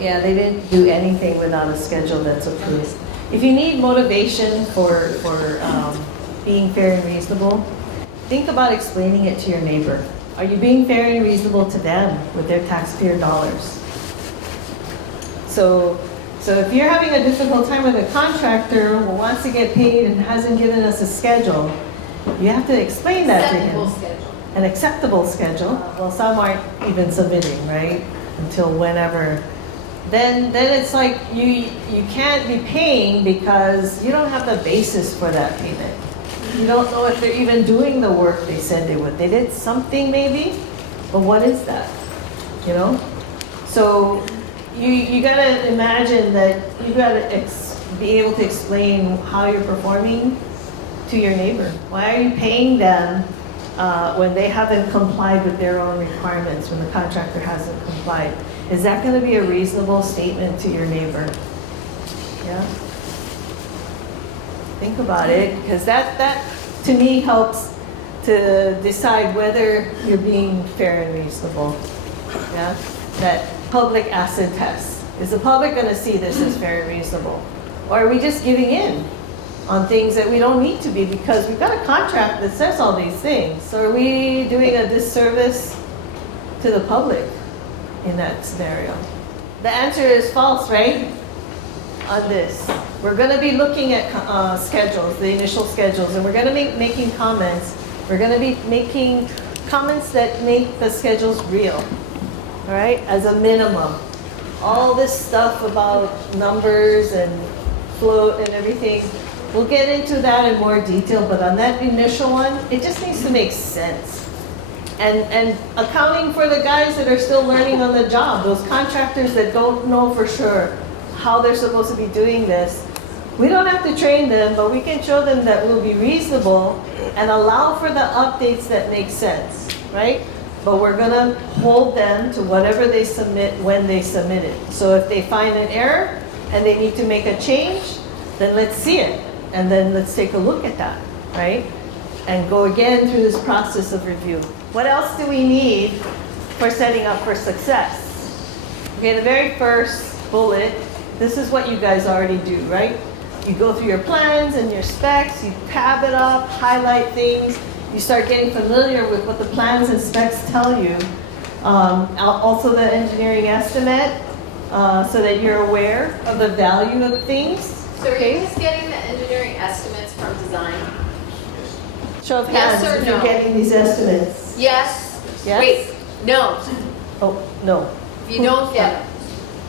Yeah, they didn't do anything without a schedule that's approved. If you need motivation for being fair and reasonable, think about explaining it to your neighbor. Are you being fair and reasonable to them with their taxpayer dollars? So if you're having a difficult time with a contractor who wants to get paid and hasn't given us a schedule, you have to explain that to him. Acceptable schedule. An acceptable schedule. Well, some aren't even submitting, right? Until whenever. Then it's like you can't be paying because you don't have the basis for that payment. You don't know if they're even doing the work they said they would. They did something maybe, but what is that? You know? So you gotta imagine that you gotta be able to explain how you're performing to your neighbor. Why are you paying them when they haven't complied with their own requirements, when the contractor hasn't complied? Is that gonna be a reasonable statement to your neighbor? Yeah? Think about it, because that to me helps to decide whether you're being fair and reasonable. Yeah? That public asset test. Is the public going to see this as fair and reasonable? Or are we just giving in on things that we don't need to be because we've got a contract that says all these things? So are we doing a disservice to the public in that scenario? The answer is false, right? On this. We're going to be looking at schedules, the initial schedules, and we're going to be making comments. We're going to be making comments that make the schedules real, all right, as a minimum. All this stuff about numbers and float and everything, we'll get into that in more detail, but on that initial one, it just needs to make sense. And accounting for the guys that are still learning on the job, those contractors that don't know for sure how they're supposed to be doing this. We don't have to train them, but we can show them that we'll be reasonable and allow for the updates that make sense, right? But we're gonna hold them to whatever they submit when they submit it. So if they find an error and they need to make a change, then let's see it. And then let's take a look at that, right? And go again through this process of review. What else do we need for setting up for success? Okay, the very first bullet, this is what you guys already do, right? You go through your plans and your specs, you tab it up, highlight things, you start getting familiar with what the plans and specs tell you. Also the engineering estimate, so that you're aware of the value of things. So are you just getting the engineering estimates from design? Show of Yes hands or if you're no? getting these estimates. Yes? Yes? Wait, no, Oh, no. you don't get them.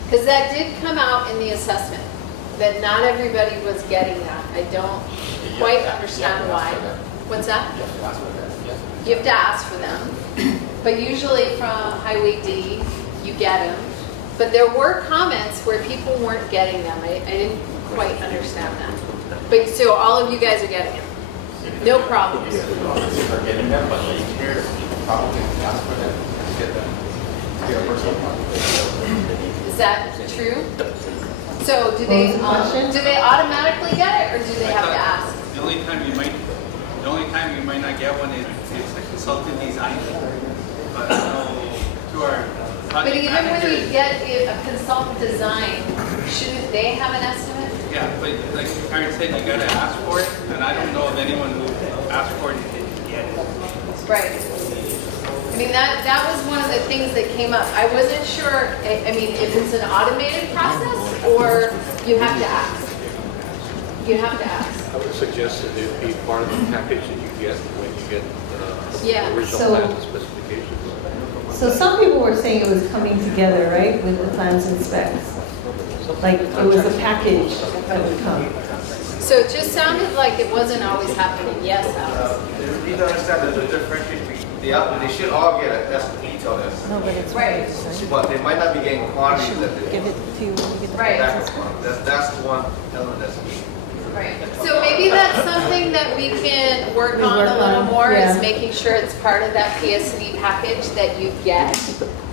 Because that did come out in the assessment, that not everybody was getting that. I don't quite understand why. What's that? You have to ask for them. But usually from Highway D, you get them. But there were comments where people weren't getting them. I didn't quite understand that. But so all of you guys are getting them. No problems. Are getting them, but the engineer probably ask for them to get them. Get a personal copy. Is that true? So do they automatically get it, or do they have to ask? The only time you might not get one is a consultant design. But to our But project even when manager. you get a consultant design, shouldn't they have an estimate? Yeah, but like Karen said, you gotta ask for it, and I don't know of anyone who asked for it and didn't get it. Right. I mean, that was one of the things that came up. I wasn't sure, I mean, if it's an automated process or you have to ask. You have to ask. I would suggest that it be part of the package that you get when you get Yeah, the original so- plans and specifications. So some people were saying it was coming together, right, with the plans and specs? Like it was a package that would come. So it just sounded like it wasn't always happening. Yes, Alex. You need to understand that the differentiation, they should all get a detailed estimate. No, but it's Right. But they might not be getting quantities that they. Give it to you when you get the Right. That's the one element that's key. Right. So maybe that's something that we can work We on work a little on, more, yeah. is making sure it's part of that PS&E package that you get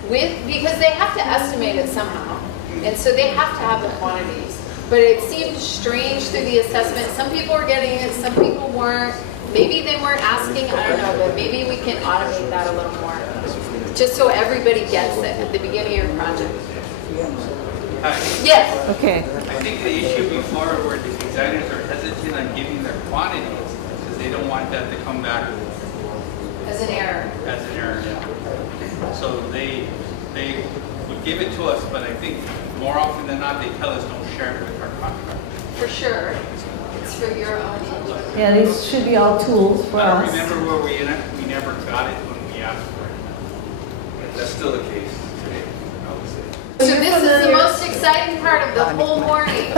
with, because they have to estimate it somehow. And so they have to have the quantities. But it seemed strange through the assessment. Some people were getting it, some people weren't. Maybe they weren't asking, I don't know, but maybe we can automate that a little more. Just so everybody gets it at the beginning of your project. Yes. Okay. I think the issue before where the designers are hesitant on giving their quantities because they don't want that to come back As an error. as an error. So they would give it to us, but I think more often than not, they tell us don't share it with our contractor. For sure. It's for your own engine. Yeah, these should be all tools for I don't us. remember where we never got it when we asked for it. That's still the case today, I would say. So this is the most exciting part of the whole morning.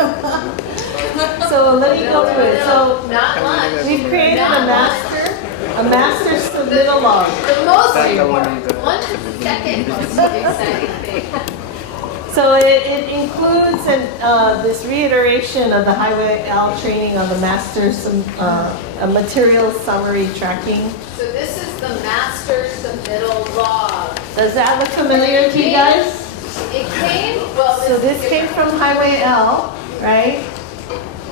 So let me go through it. So Not lunch. we've created Not a master submittal log. The most important. Lunch is the second most exciting thing. So it includes this reiteration of the Highway L training on the a material summary tracking. So this is the master submittal log. Does that look familiar to you guys? It came, well, So this came from Highway L, right?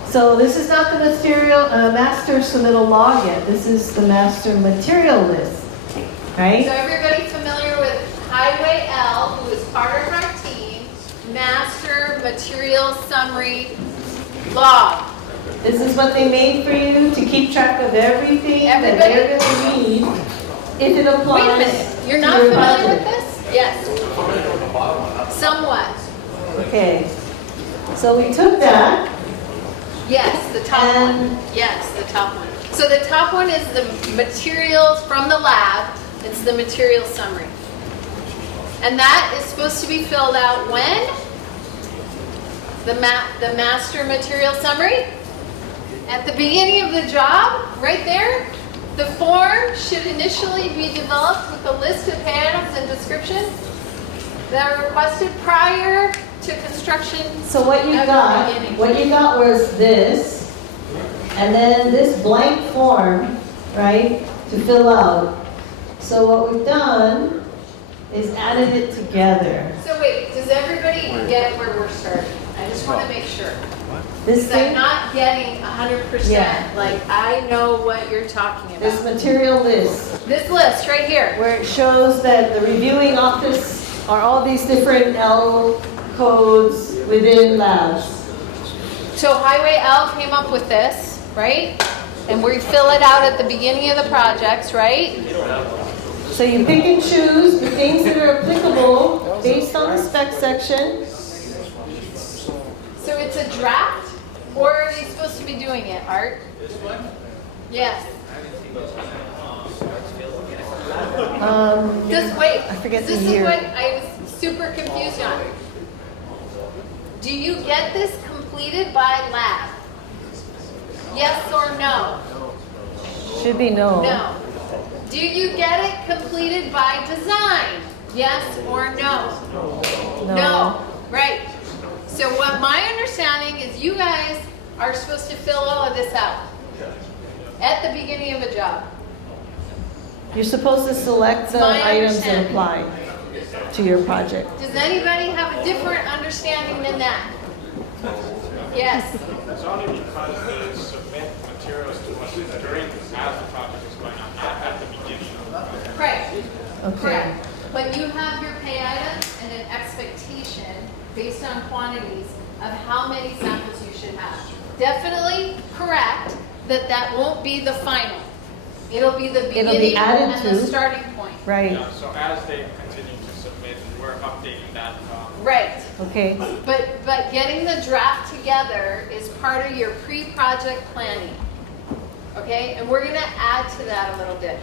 So this is not the master submittal log yet. This is the master material list, So right? everybody familiar with Highway L, who is part of our team, master material summary log. This is what they made for you to keep track of everything that they're going to need if it applies. Wait a minute, you're to not your familiar budget. with this? Yes. Somewhat. Okay. So we took that. Yes, the top And- one. Yes, the top one. So the top one is the materials from the lab. It's the material summary. And that is supposed to be filled out when? The master material summary? At the beginning of the job, right there. The form should initially be developed with a list of items and description that are requested prior to construction. So what you got was this, and then this blank form, right, to fill out. So what we've done is added it together. So wait, does everybody get where we're starting? I just want to make sure. This Because I'm thing, not getting 100%, Yeah. like I know what you're talking this about. material list, This list right here. where it shows that the reviewing office are all these different L codes within labs. So Highway L came up with this, right? And we fill it out at the beginning of the projects, right? So you pick and choose the things that are applicable based on the spec section. So it's a draft, or are they supposed to be doing it, Art? This one, Yes. I haven't Just wait. I forget the This year. is what I was super confused on. Do you get this completed by lab? Yes or no? Should be no. No. Do you get it completed by design? Yes or no? No. Right. So what my understanding is you guys are supposed to fill all of this out at the beginning of a job. You're supposed to select the My items that understanding. apply to your project. Does anybody have a different understanding than that? Yes. It's only because they submit materials to us during, as the project is going on, not at the beginning of the project. Right. Okay. Correct. But you have your pay items and an expectation based on quantities of how many samples you should have. Definitely correct that that won't be the final. It'll be the It'll be beginning added and the to. starting point. Right. Yeah, so as they continue to submit, we're updating that. Right. Okay. But getting the draft together is part of your pre-project planning. Okay? And we're going to add to that a little bit.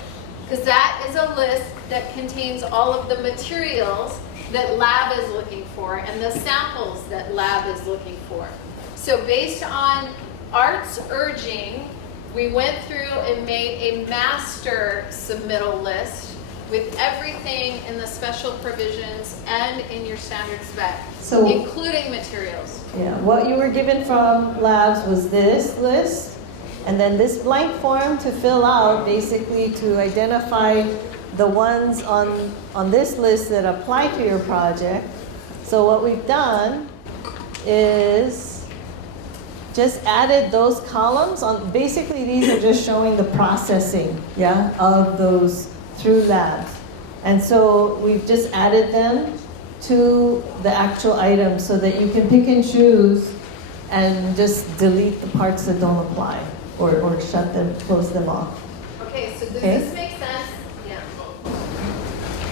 Because that is a list that contains all of the materials that lab is looking for and the samples that lab is looking for. So based on Art's urging, we went through and made a master submittal list with everything in the special provisions and in your standard spec, So- including materials. Yeah, what you were given from labs was this list, and then this blank form to fill out, basically to identify the ones on this list that apply to your project. So what we've done is just added those columns on. Basically, these are just showing the processing, yeah, of those through labs. And so we've just added them to the actual items so that you can pick and choose and just delete the parts that don't apply or shut them, close them off. Okay, so does Okay. this make sense? Yeah.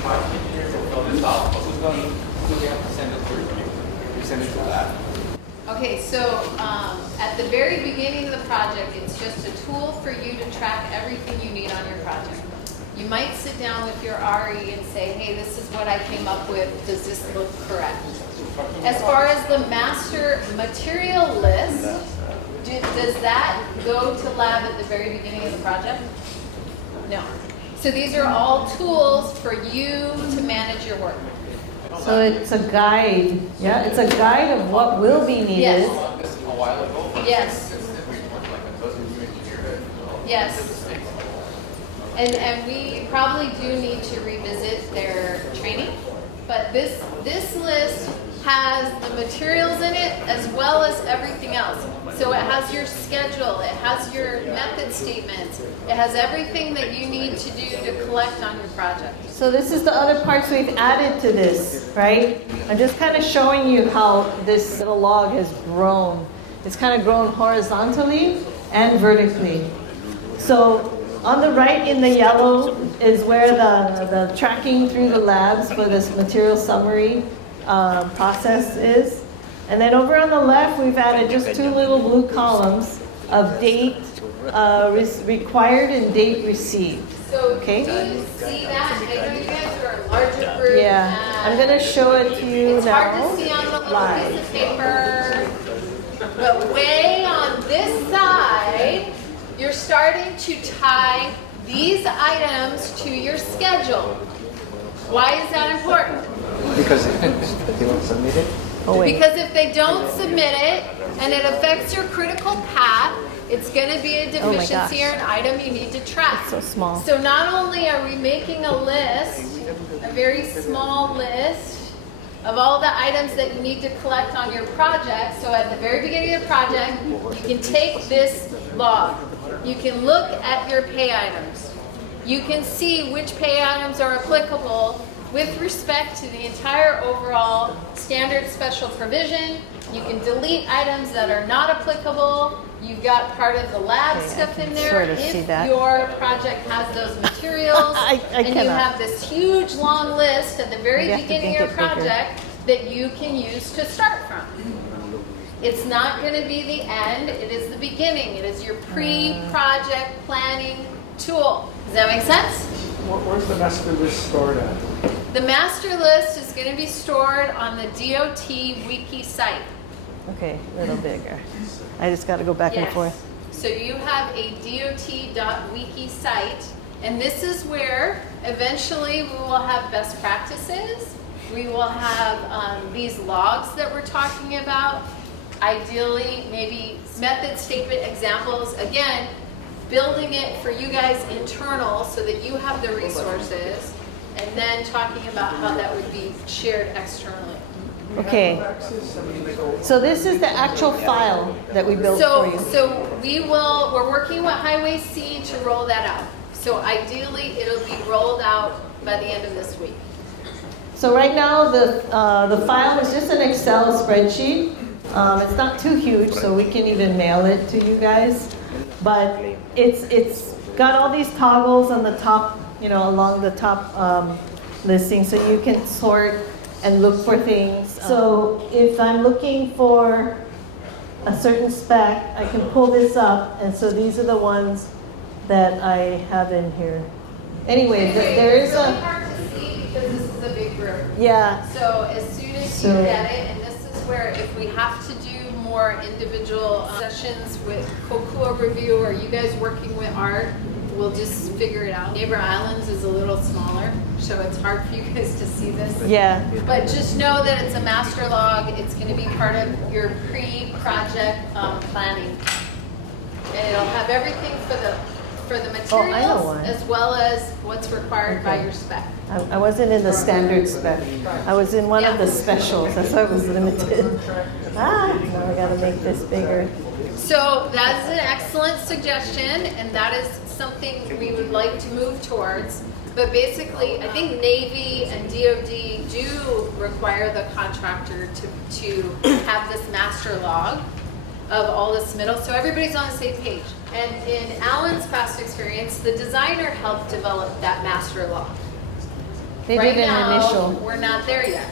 My engineers will fill this out, but who's we have to send it to? We send it to lab. Okay, so at the very beginning of the project, it's just a tool for you to track everything you need on your project. You might sit down with your RE and say, hey, this is what I came up with. Does this look correct? As far as the master material list, does that go to lab at the very beginning of the project? No. So these are all tools for you to manage your work. So it's a guide, yeah? It's a guide of what will be needed. Yes. This a while ago. Yes. We worked like a dozen new engineers. Yes. And we probably do need to revisit their training, but this list has the materials in it as well as everything else. So it has your schedule, it has your method statements, it has everything that you need to do to collect on your project. So this is the other parts we've added to this, right? I'm just kind of showing you how this little log has grown. It's kind of grown horizontally and vertically. So on the right in the yellow is where the tracking through the labs for this material summary process is. And then over on the left, we've added just two little blue columns of date required and date received. So Okay. do you see that? I know you guys are a larger group. Yeah, I'm gonna show it to you It's now. hard to see on the little live. piece of paper, but way on this side, you're starting to tie these items to your schedule. Why is that important? Because if they don't submit it, Oh wait. Because if they don't submit it and it affects your critical path, it's going to be a Oh my deficiency gosh. or an item you need to track. So small. So not only are we making a list, a very small list of all the items that you need to collect on your project. So at the very beginning of the project, you can take this log. You can look at your pay items. You can see which pay items are applicable with respect to the entire overall standard special provision. You can delete items that are not applicable. You've got part of the lab Okay, I stuff can in there. sort of see If that. your project has those materials, I and you cannot. have this huge long list at the very Maybe I have to beginning make of your it bigger. project that you can use to start from. It's not going to be the end, it is the beginning. It is your pre-project planning tool. Does that make sense? Where's the master list stored at? The master list is going to be stored on the DOT wiki site. Okay, a little bigger. I just got to go back and Yes. forth. So you have a dot.wiki site, and this is where eventually we will have best practices. We will have these logs that we're talking about. Ideally, maybe method statement examples. Again, building it for you guys internal so that you have the resources, and then talking about how that would be shared externally. Okay. So this is the actual file that we built for you. So we're working with Highway C to roll that out. So ideally, it'll be rolled out by the end of this week. So right now, the file is just an Excel spreadsheet. It's not too huge, so we can even mail it to you guys. But it's got all these toggles on the top, along the top listing, so you can sort and look for things. So if I'm looking for a certain spec, I can pull this up, and so these are the ones that I have in here. Anyway, there is It's really a, hard to see because this is a big group. yeah. So as soon as you get it, and this is where if we have to do more individual sessions with COCUA review or you guys working with Art, we'll just figure it out. Neighbor Islands is a little smaller, so it's hard for you guys to see this. Yeah. But just know that it's a master log. It's going to be part of your pre-project planning. And it'll have everything for the materials one. as well as what's required by your spec. I wasn't in the standard spec. I was in one of the specials. That's why I was limited. Now I gotta make this bigger. So that's an excellent suggestion, and that is something we would like to move towards. But basically, I think Navy and DoD do require the contractor to have this master log of all the submittals, so everybody's on the same page. And in Alan's past experience, the designer helped develop that master log. They Right did an now, initial. we're not there yet,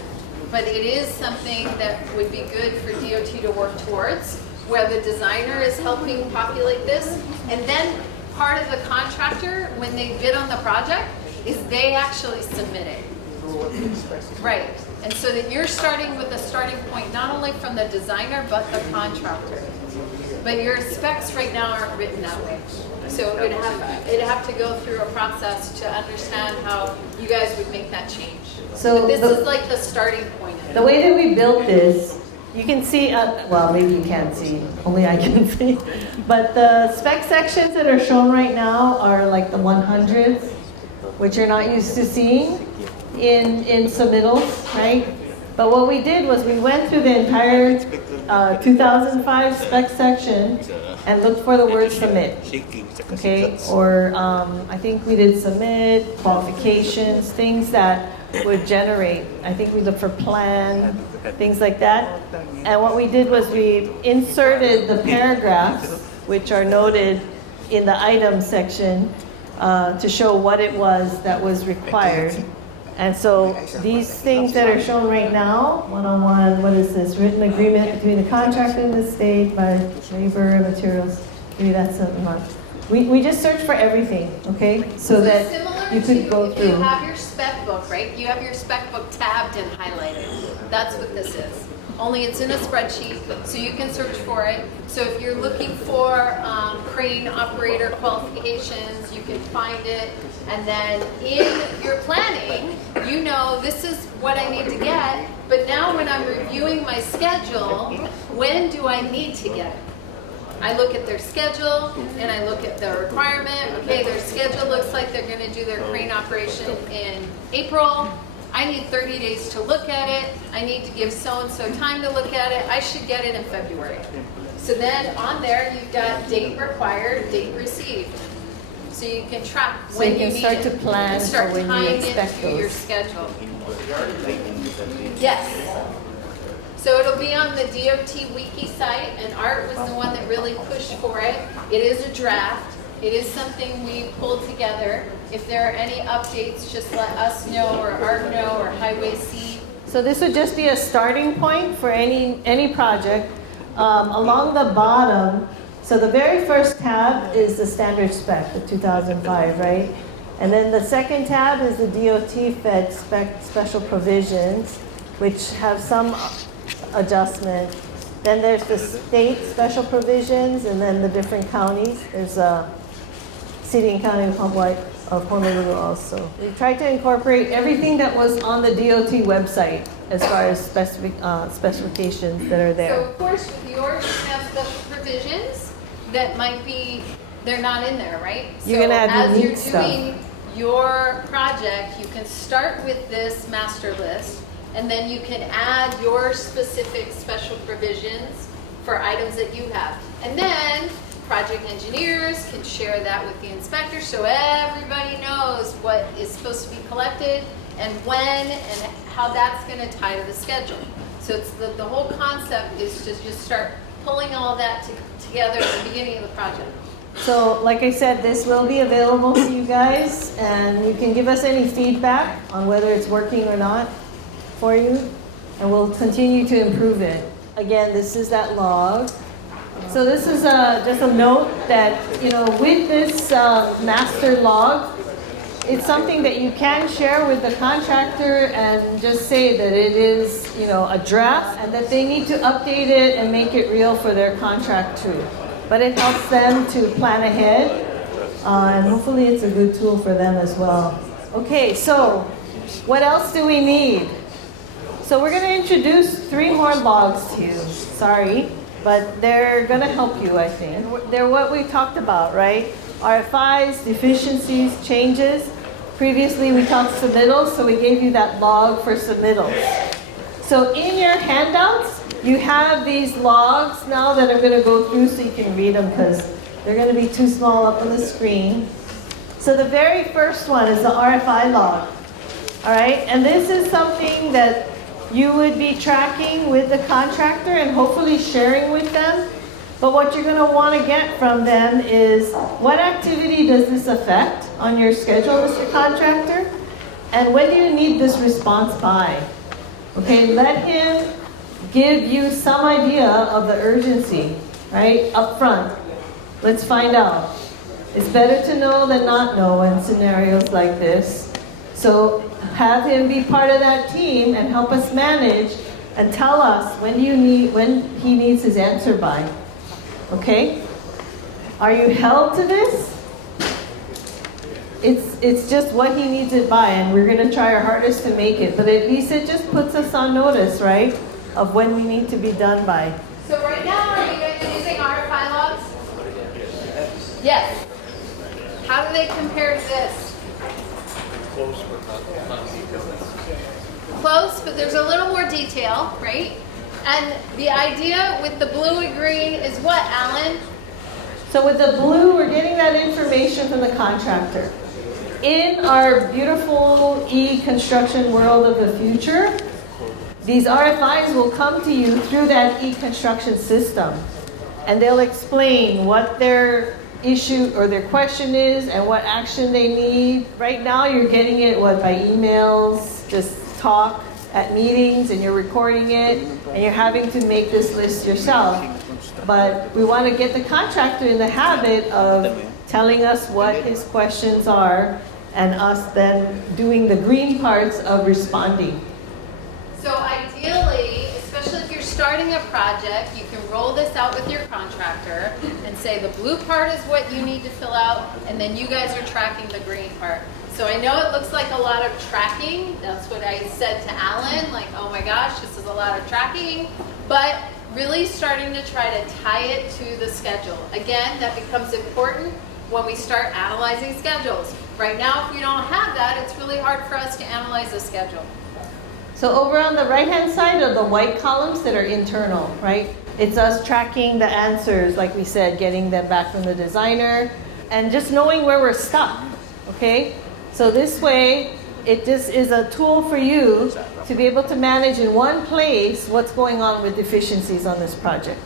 but it is something that would be good for DOT to work towards, where the designer is helping populate this, and then part of the contractor, when they bid on the project, is they actually submit it. Right, and so that you're starting with a starting point, not only from the designer, but the contractor. But your specs right now aren't written that way. So it'd have to go through a process to understand how you guys would make that change. So But this is like the starting point. The way that we built this, you can see, well, maybe you can't see, only I can see. But the spec sections that are shown right now are like the 100s, which you're not used to seeing in submittals, right? But what we did was we went through the entire 2005 spec section and looked for the word submit, okay? Or I think we did submit, qualifications, things that would generate. I think we looked for plan, things like that. And what we did was we inserted the paragraphs, which are noted in the item section, to show what it was that was required. And so these things that are shown right now, one-on-one, what is this? Written agreement between the contractor and the state by labor and materials. Maybe that's a month. We just searched for everything, okay? So that you could go If you through. have your spec book, right? You have your spec book tabbed and highlighted. That's what this is. Only it's in a spreadsheet, so you can search for it. So if you're looking for crane operator qualifications, you can find it. And then in your planning, you know this is what I need to get. But now when I'm reviewing my schedule, when do I need to get it? I look at their schedule and I look at the requirement. Okay, their schedule looks like they're going to do their crane operation in April. I need 30 days to look at it. I need to give so-and-so time to look at it. I should get it in February. So then on there, you've got date required, date received. So you can track So when you can need start it. to plan and start for when you tying it expect to your those. schedule. Yes. So it'll be on the DOT wiki site, and Art was the one that really pushed for it. It is a draft. It is something we pulled together. If there are any updates, just let us know, or Art know, or Highway C. So this would just be a starting point for any project. Along the bottom, So the very first tab is the standard spec, the 2005, right? And then the second tab is the DOT Fed special provisions, which have some adjustment. Then there's the state special provisions, and then the different counties. There's City and County of Honolulu also. We tried to incorporate everything that was on the DOT website as far as specifications that are there. So of course, with yours, you have special provisions that might be, they're not in there, right? You're gonna add So unique as stuff. you're doing your project, you can start with this master list, and then you can add your specific special provisions for items that you have. And then project engineers can share that with the inspector so everybody knows what is supposed to be collected and when and how that's going to tie to the schedule. So it's the whole concept is to just start pulling all that together at the beginning of the project. So like I said, this will be available to you guys, and you can give us any feedback on whether it's working or not for you, and we'll continue to improve it. Again, this is that log. So this is just a note that, with this master log, it's something that you can share with the contractor and just say that it is, a draft and that they need to update it and make it real for their contract too. But it helps them to plan ahead, and hopefully it's a good tool for them as well. Okay, so what else do we need? So we're going to introduce 3 more logs to you. Sorry, but they're going to help you, I think. They're what we talked about, right? RFIs, deficiencies, changes. Previously we talked submittals, so we gave you that log for submittals. So in your handouts, you have these logs now that I'm going to go through so you can read them because they're going to be too small up on the screen. So the very first one is the RFI log. All right, and this is something that you would be tracking with the contractor and hopefully sharing with them. But what you're going to want to get from them is what activity does this affect on your schedule, Mr. Contractor? And when do you need this response by? Okay, let him give you some idea of the urgency, right, up front. Let's find out. It's better to know than not know in scenarios like this. So have him be part of that team and help us manage and tell us when he needs his answer by. Okay? Are you held to this? It's just what he needs it by, and we're going to try our hardest to make it. But at least it just puts us on notice, right, of when we need to be done by. So right now, are you guys using RFI logs? Yes. How do they compare to this? Close, but not detailed. Close, but there's a little more detail, right? And the idea with the blue and green is what, Alan? So with the blue, we're getting that information from the contractor. In our beautiful e-construction world of the future, these RFIs will come to you through that e-construction system. And they'll explain what their issue or their question is and what action they need. Right now, you're getting it, by emails, just talk at meetings, and you're recording it, and you're having to make this list yourself. But we want to get the contractor in the habit of telling us what his questions are, and us then doing the green parts of responding. So ideally, especially if you're starting a project, you can roll this out with your contractor and say the blue part is what you need to fill out, and then you guys are tracking the green part. So I know it looks like a lot of tracking. That's what I said to Alan, like, oh my gosh, this is a lot of tracking. But really starting to try to tie it to the schedule. Again, that becomes important when we start analyzing schedules. Right now, if we don't have that, it's really hard for us to analyze the schedule. So over on the right-hand side are the white columns that are internal, right? It's us tracking the answers, like we said, getting them back from the designer, and just knowing where we're stuck, okay? So this way, it just is a tool for you to be able to manage in one place what's going on with deficiencies on this project,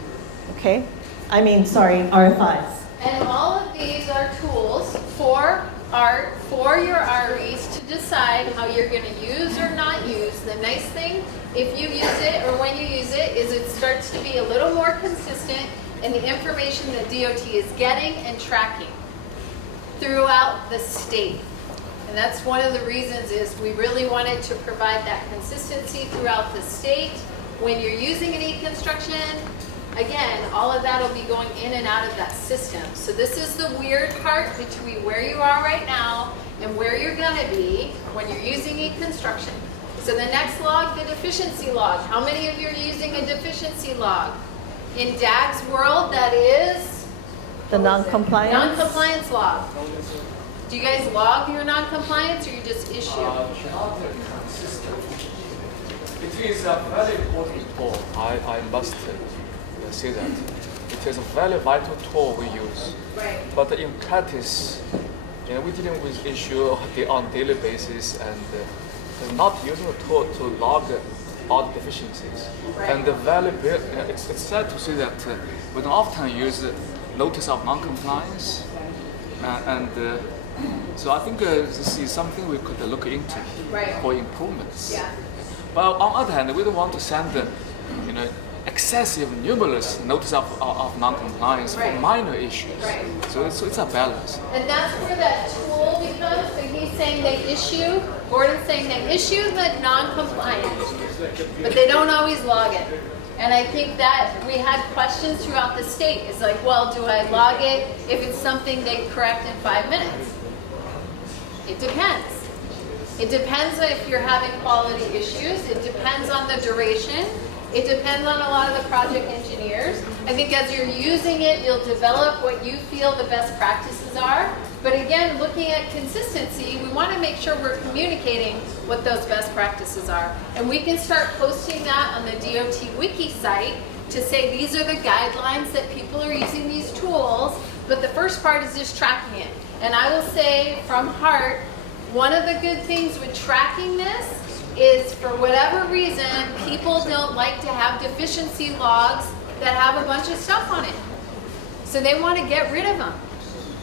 okay? RFIs. And all of these are tools for your REs to decide how you're going to use or not use. The nice thing, if you use it or when you use it, is it starts to be a little more consistent and the information that DOT is getting and tracking throughout the state. And that's one of the reasons is we really wanted to provide that consistency throughout the state. When you're using an e-construction, again, all of that will be going in and out of that system. So this is the weird part between where you are right now and where you're gonna be when you're using e-construction. So the next log, the deficiency log. How many of you are using a deficiency log? In DAG's world, that is The non-compliance? non-compliance log. Do you guys log your non-compliance or you just issue? It is a very important tool. I must say that. It is a very vital tool we use. Right. But in practice, we're dealing with issue on daily basis and not using the tool to log all the deficiencies. Right. And the very big, it's sad to see that we don't often use notice of non-compliance. So I think this is something we could look into Right. for improvements. Yeah. But on the other hand, we don't want to send excessive, numerous notice of non-compliance Right. for minor issues. Right. So it's a balance. And that's where that tool becomes. So he's saying they issue, Gordon's saying they issue the non-compliant, but they don't always log it. And I think that we had questions throughout the state. It's like, well, do I log it if it's something they correct in 5 minutes? It depends. It depends if you're having quality issues. It depends on the duration. It depends on a lot of the project engineers. I think as you're using it, you'll develop what you feel the best practices are. But again, looking at consistency, we want to make sure we're communicating what those best practices are. And we can start posting that on the DOT Wiki site to say these are the guidelines that people are using these tools. But the first part is just tracking it. And I will say from heart, one of the good things with tracking this is for whatever reason, people don't like to have deficiency logs that have a bunch of stuff on it. So they want to get rid of them.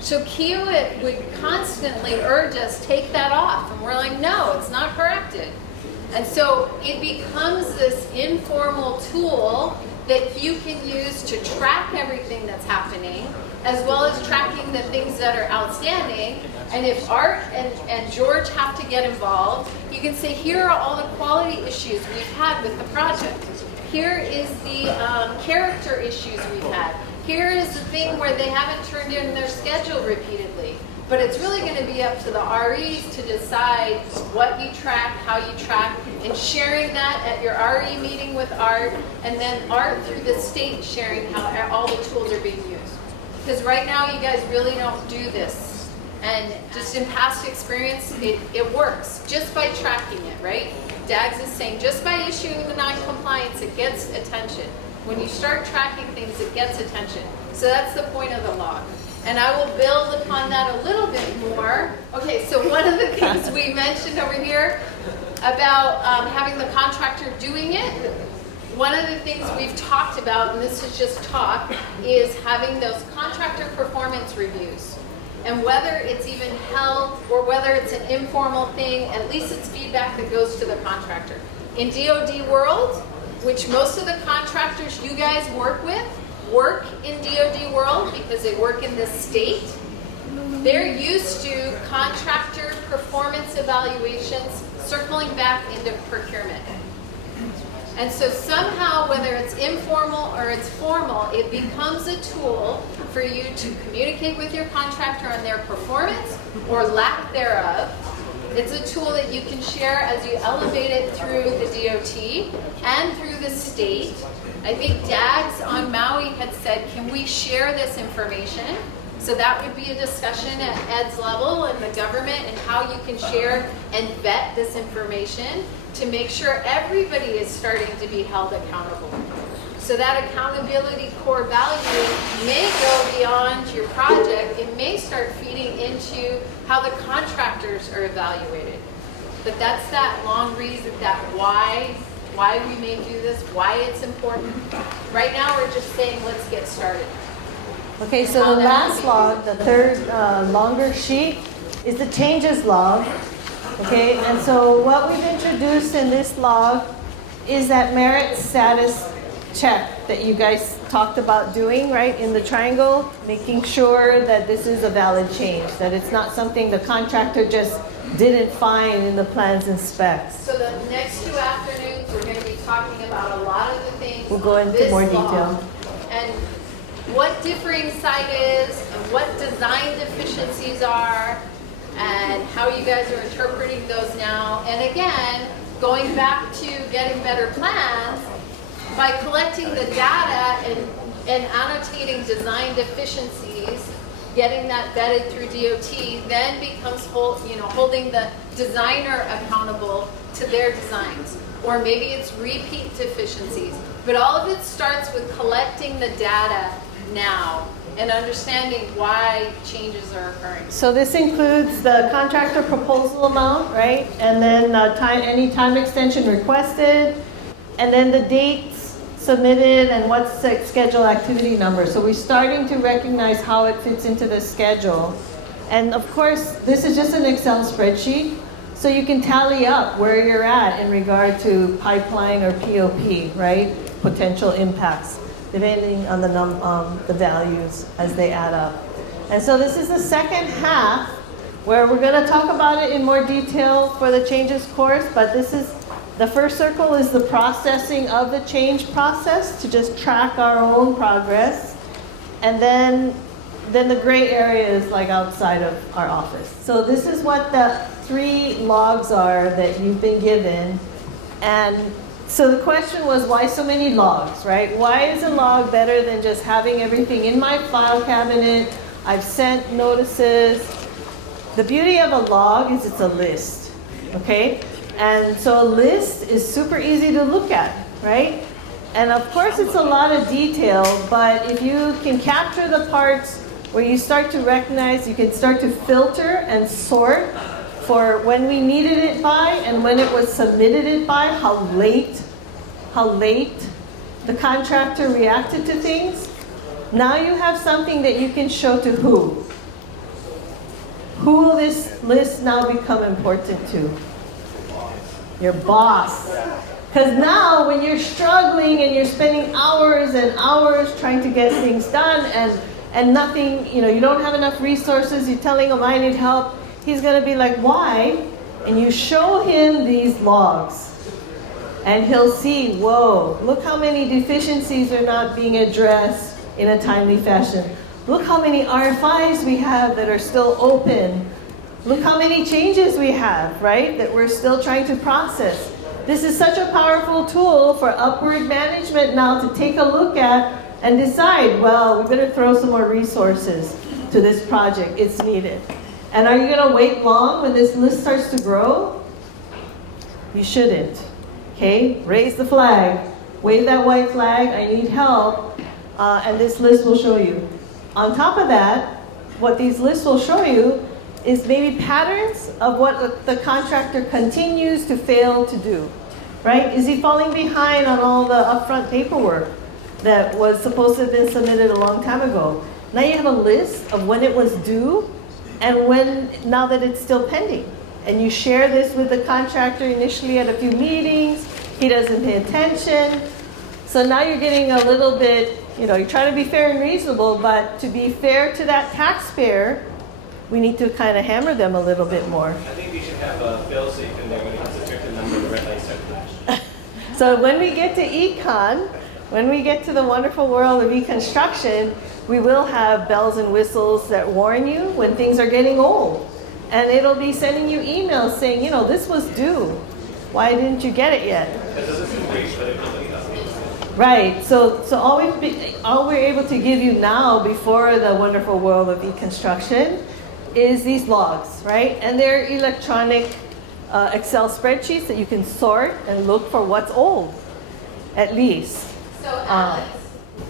So Kiewit would constantly urge us, take that off. And we're like, no, it's not corrected. And so it becomes this informal tool that you can use to track everything that's happening, as well as tracking the things that are outstanding. And if Art and George have to get involved, you can say, here are all the quality issues we've had with the project. Here is the character issues we've had. Here is the thing where they haven't turned in their schedule repeatedly. But it's really going to be up to the REs to decide what you track, how you track, and sharing that at your RE meeting with Art, and then Art through the state sharing how all the tools are being used. Because right now you guys really don't do this. And just in past experience, it works just by tracking it, right? DAGS is saying just by issuing the non-compliance, it gets attention. When you start tracking things, it gets attention. So that's the point of the log. And I will build upon that a little bit more. Okay, so one of the things we mentioned over here about having the contractor doing it, one of the things we've talked about, and this is just talk, is having those contractor performance reviews. And whether it's even held or whether it's an informal thing, at least it's feedback that goes to the contractor. In DoD world, which most of the contractors you guys work with work in DoD world because they work in this state, they're used to contractor performance evaluations circling back into procurement. And so somehow, whether it's informal or it's formal, it becomes a tool for you to communicate with your contractor on their performance or lack thereof. It's a tool that you can share as you elevate it through the DOT and through the state. I think DAGS on Maui had said, can we share this information? So that would be a discussion at ED's level and the government and how you can share and vet this information to make sure everybody is starting to be held accountable. So that accountability core value may go beyond your project. It may start feeding into how the contractors are evaluated. But that's that long reason, that why we may do this, why it's important. Right now we're just saying, let's get started. Okay, so the last log, the third longer sheet, is the changes log. Okay, and so what we've introduced in this log is that merit status check that you guys talked about doing, right, in the triangle, making sure that this is a valid change, that it's not something the contractor just didn't find in the plans and specs. So the next 2 afternoons, we're gonna be talking about a lot of the things We'll go on into this more law, detail. and what differing site is, and what design deficiencies are, and how you guys are interpreting those now. And again, going back to getting better plans, by collecting the data and annotating design deficiencies, getting that vetted through DOT, then becomes holding the designer accountable to their designs. Or maybe it's repeat deficiencies. But all of it starts with collecting the data now and understanding why changes are occurring. So this includes the contractor proposal amount, right? And then any time extension requested, and then the dates submitted and what's the schedule activity number. So we're starting to recognize how it fits into the schedule. And of course, this is just an Excel spreadsheet, so you can tally up where you're at in regard to pipeline or POP, right? Potential impacts, depending on the values as they add up. And so this is the second half where we're going to talk about it in more detail for the changes course, but this is the first circle is the processing of the change process to just track our own progress. And then the gray area is like outside of our office. So this is what the 3 logs are that you've been given. And so the question was, why so many logs, right? Why is a log better than just having everything in my file cabinet? I've sent notices. The beauty of a log is it's a list, okay? And so a list is super easy to look at, right? And of course it's a lot of detail, but if you can capture the parts where you start to recognize, you can start to filter and sort for when we needed it by and when it was submitted it by, how late the contractor reacted to things. Now you have something that you can show to who. Who will this list now become important to? Your boss. Because now when you're struggling and you're spending hours and hours trying to get things done and nothing, you don't have enough resources, you're telling him I need help, he's going to be like, why? And you show him these logs. And he'll see, whoa, look how many deficiencies are not being addressed in a timely fashion. Look how many RFIs we have that are still open. Look how many changes we have, right, that we're still trying to process. This is such a powerful tool for upward management now to take a look at and decide, well, we better throw some more resources to this project. It's needed. And are you going to wait long when this list starts to grow? You shouldn't. Okay? Raise the flag. Wave that white flag. I need help. And this list will show you. On top of that, what these lists will show you is maybe patterns of what the contractor continues to fail to do, right? Is he falling behind on all the upfront paperwork that was supposed to have been submitted a long time ago? Now you have a list of when it was due and now that it's still pending. And you share this with the contractor initially at a few meetings. He doesn't pay attention. So now you're getting a little bit, you're trying to be fair and reasonable, but to be fair to that taxpayer, we need to kind of hammer them a little bit more. I think we should have a fail-safe in there when it comes to certain number of red lights start flashing. So when we get to econ, when we get to the wonderful world of e-construction, we will have bells and whistles that warn you when things are getting old. And it'll be sending you emails saying, this was due. Why didn't you get it yet? That doesn't seem great, but it feels like Right. So all we're able to give you now before the wonderful world of e-construction is these logs, right? And they're electronic Excel spreadsheets that you can sort and look for what's old, at least. So Alex,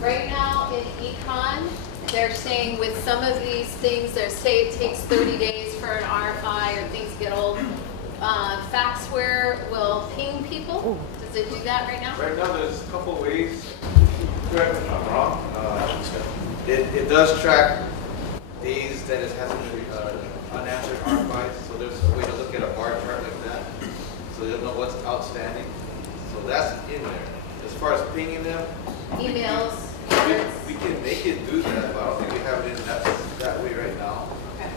right now in econ, they're saying with some of these things, say it takes 30 days for an RFI or things get old. Faxware will ping people. Ooh. Does it do that right now? Right now, there's a couple ways. Correct me if I'm wrong. It does track days that it hasn't been unanswered RFIs. So there's a way to look at a bar chart like that. So you'll know what's outstanding. So that's in there. The as far as pinging them, Emails, we alerts. they can do that, but I don't think we have it in that way right now, Okay.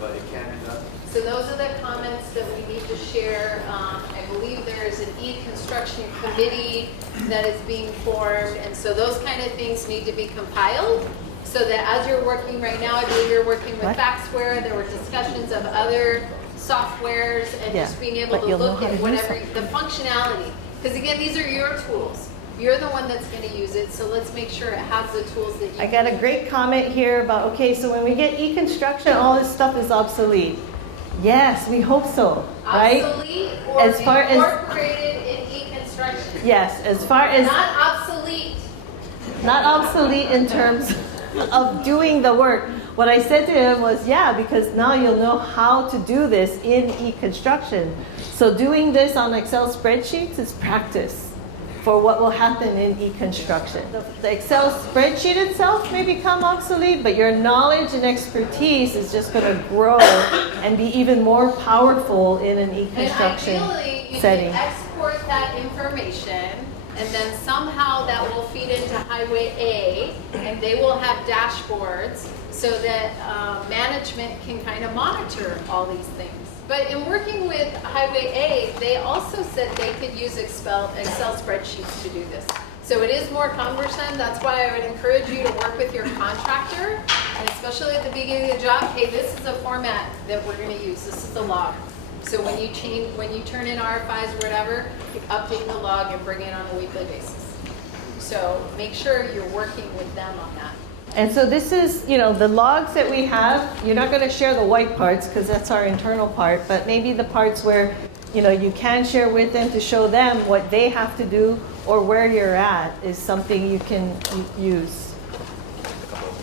but it can be done. So those are the comments that we need to share. I believe there is an e-construction committee that is being formed, and so those kind of things need to be compiled so that as you're working right now, I believe you're working with Faxware, there were discussions of other softwares and Yeah, just being able but to you'll know look how to at use whatever, it. the functionality. Because again, these are your tools. You're the one that's going to use it, so let's make sure it has the tools that you I got a need. great comment here about, okay, so when we get e-construction, all this stuff is obsolete. Yes, we hope so, right? Obsolete or As far as- incorporated in e-construction. Yes, as far as Not obsolete. not obsolete in terms of doing the work. What I said to him was, yeah, because now you'll know how to do this in e-construction. So doing this on Excel spreadsheets is practice for what will happen in e-construction. The Excel spreadsheet itself may become obsolete, but your knowledge and expertise is just going to grow and be even more powerful in an e-construction And ideally, you setting. can export that information, and then somehow that will feed into Highway A, and they will have dashboards so that management can kind of monitor all these things. But in working with Highway A, they also said they could use Excel spreadsheets to do this. So it is more cumbersome. That's why I would encourage you to work with your contractor, and especially at the beginning of the job, hey, this is a format that we're going to use. This is the log. So when you turn in RFIs or whatever, update the log and bring it on a weekly basis. So make sure you're working with them on that. And so this is, the logs that we have, you're not going to share the white parts because that's our internal part, but maybe the parts where, you can share with them to show them what they have to do or where you're at is something you can use.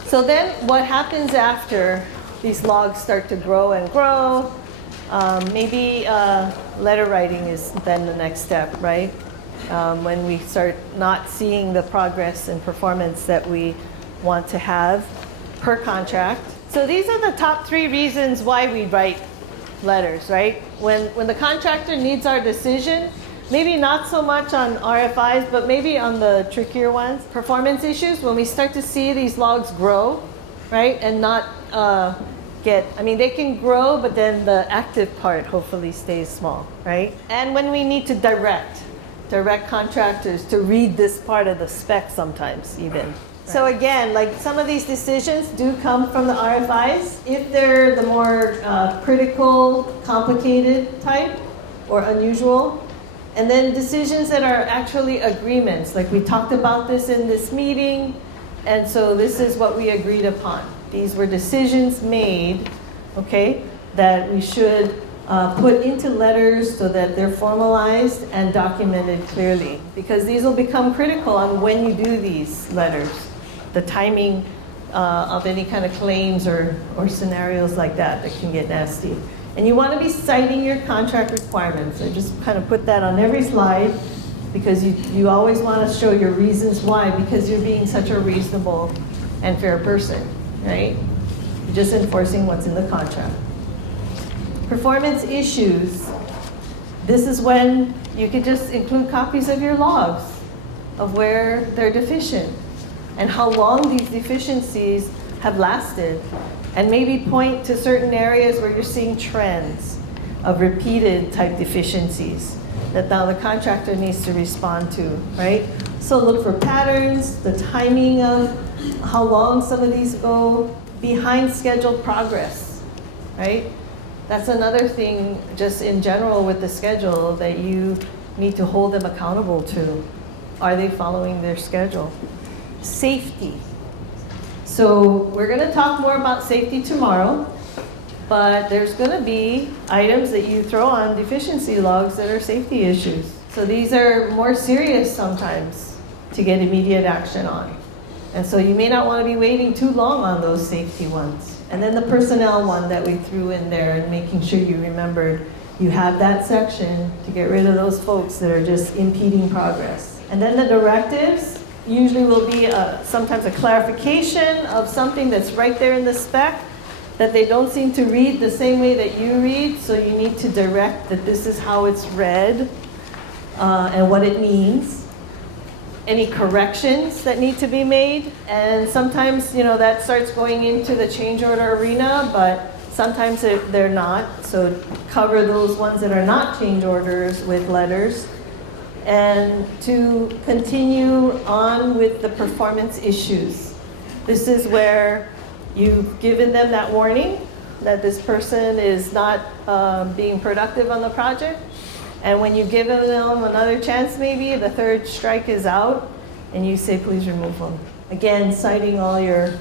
So then what happens after these logs start to grow and grow? Maybe letter writing is then the next step, right? When we start not seeing the progress and performance that we want to have per contract. So these are the top 3 reasons why we write letters, right? When the contractor needs our decision, maybe not so much on RFIs, but maybe on the trickier ones, performance issues, when we start to see these logs grow, right? And not they can grow, but then the active part hopefully stays small, right? And when we need to direct contractors to read this part of the spec sometimes even. So again, like some of these decisions do come from the RFIs. If they're the more critical, complicated type or unusual, and then decisions that are actually agreements, like we talked about this in this meeting, and so this is what we agreed upon. These were decisions made, okay, that we should put into letters so that they're formalized and documented clearly, because these will become critical on when you do these letters. The timing of any kind of claims or scenarios like that can get nasty. And you want to be citing your contract requirements. I just kind of put that on every slide because you always want to show your reasons why, because you're being such a reasonable and fair person, right? You're just enforcing what's in the contract. Performance issues. This is when you could just include copies of your logs of where they're deficient and how long these deficiencies have lasted, and maybe point to certain areas where you're seeing trends of repeated type deficiencies that now the contractor needs to respond to, right? So look for patterns, the timing of how long some of these go, behind scheduled progress, right? That's another thing just in general with the schedule that you need to hold them accountable to. Are they following their schedule? Safety. So we're going to talk more about safety tomorrow, but there's going to be items that you throw on deficiency logs that are safety issues. So these are more serious sometimes to get immediate action on. And so you may not want to be waiting too long on those safety ones. And then the personnel one that we threw in there, and making sure you remembered you have that section to get rid of those folks that are just impeding progress. And then the directives usually will be sometimes a clarification of something that's right there in the spec that they don't seem to read the same way that you read, so you need to direct that this is how it's read and what it means. any corrections that need to be made. And sometimes, that starts going into the change order arena, but sometimes they're not. So cover those ones that are not change orders with letters. And to continue on with the performance issues. This is where you've given them that warning that this person is not being productive on the project. And when you've given them another chance, maybe the third strike is out, and you say, please remove them. Again, citing all your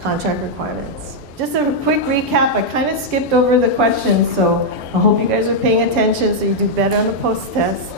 contract requirements. Just a quick recap, I kind of skipped over the questions, so I hope you guys are paying attention so you do better on the post-test.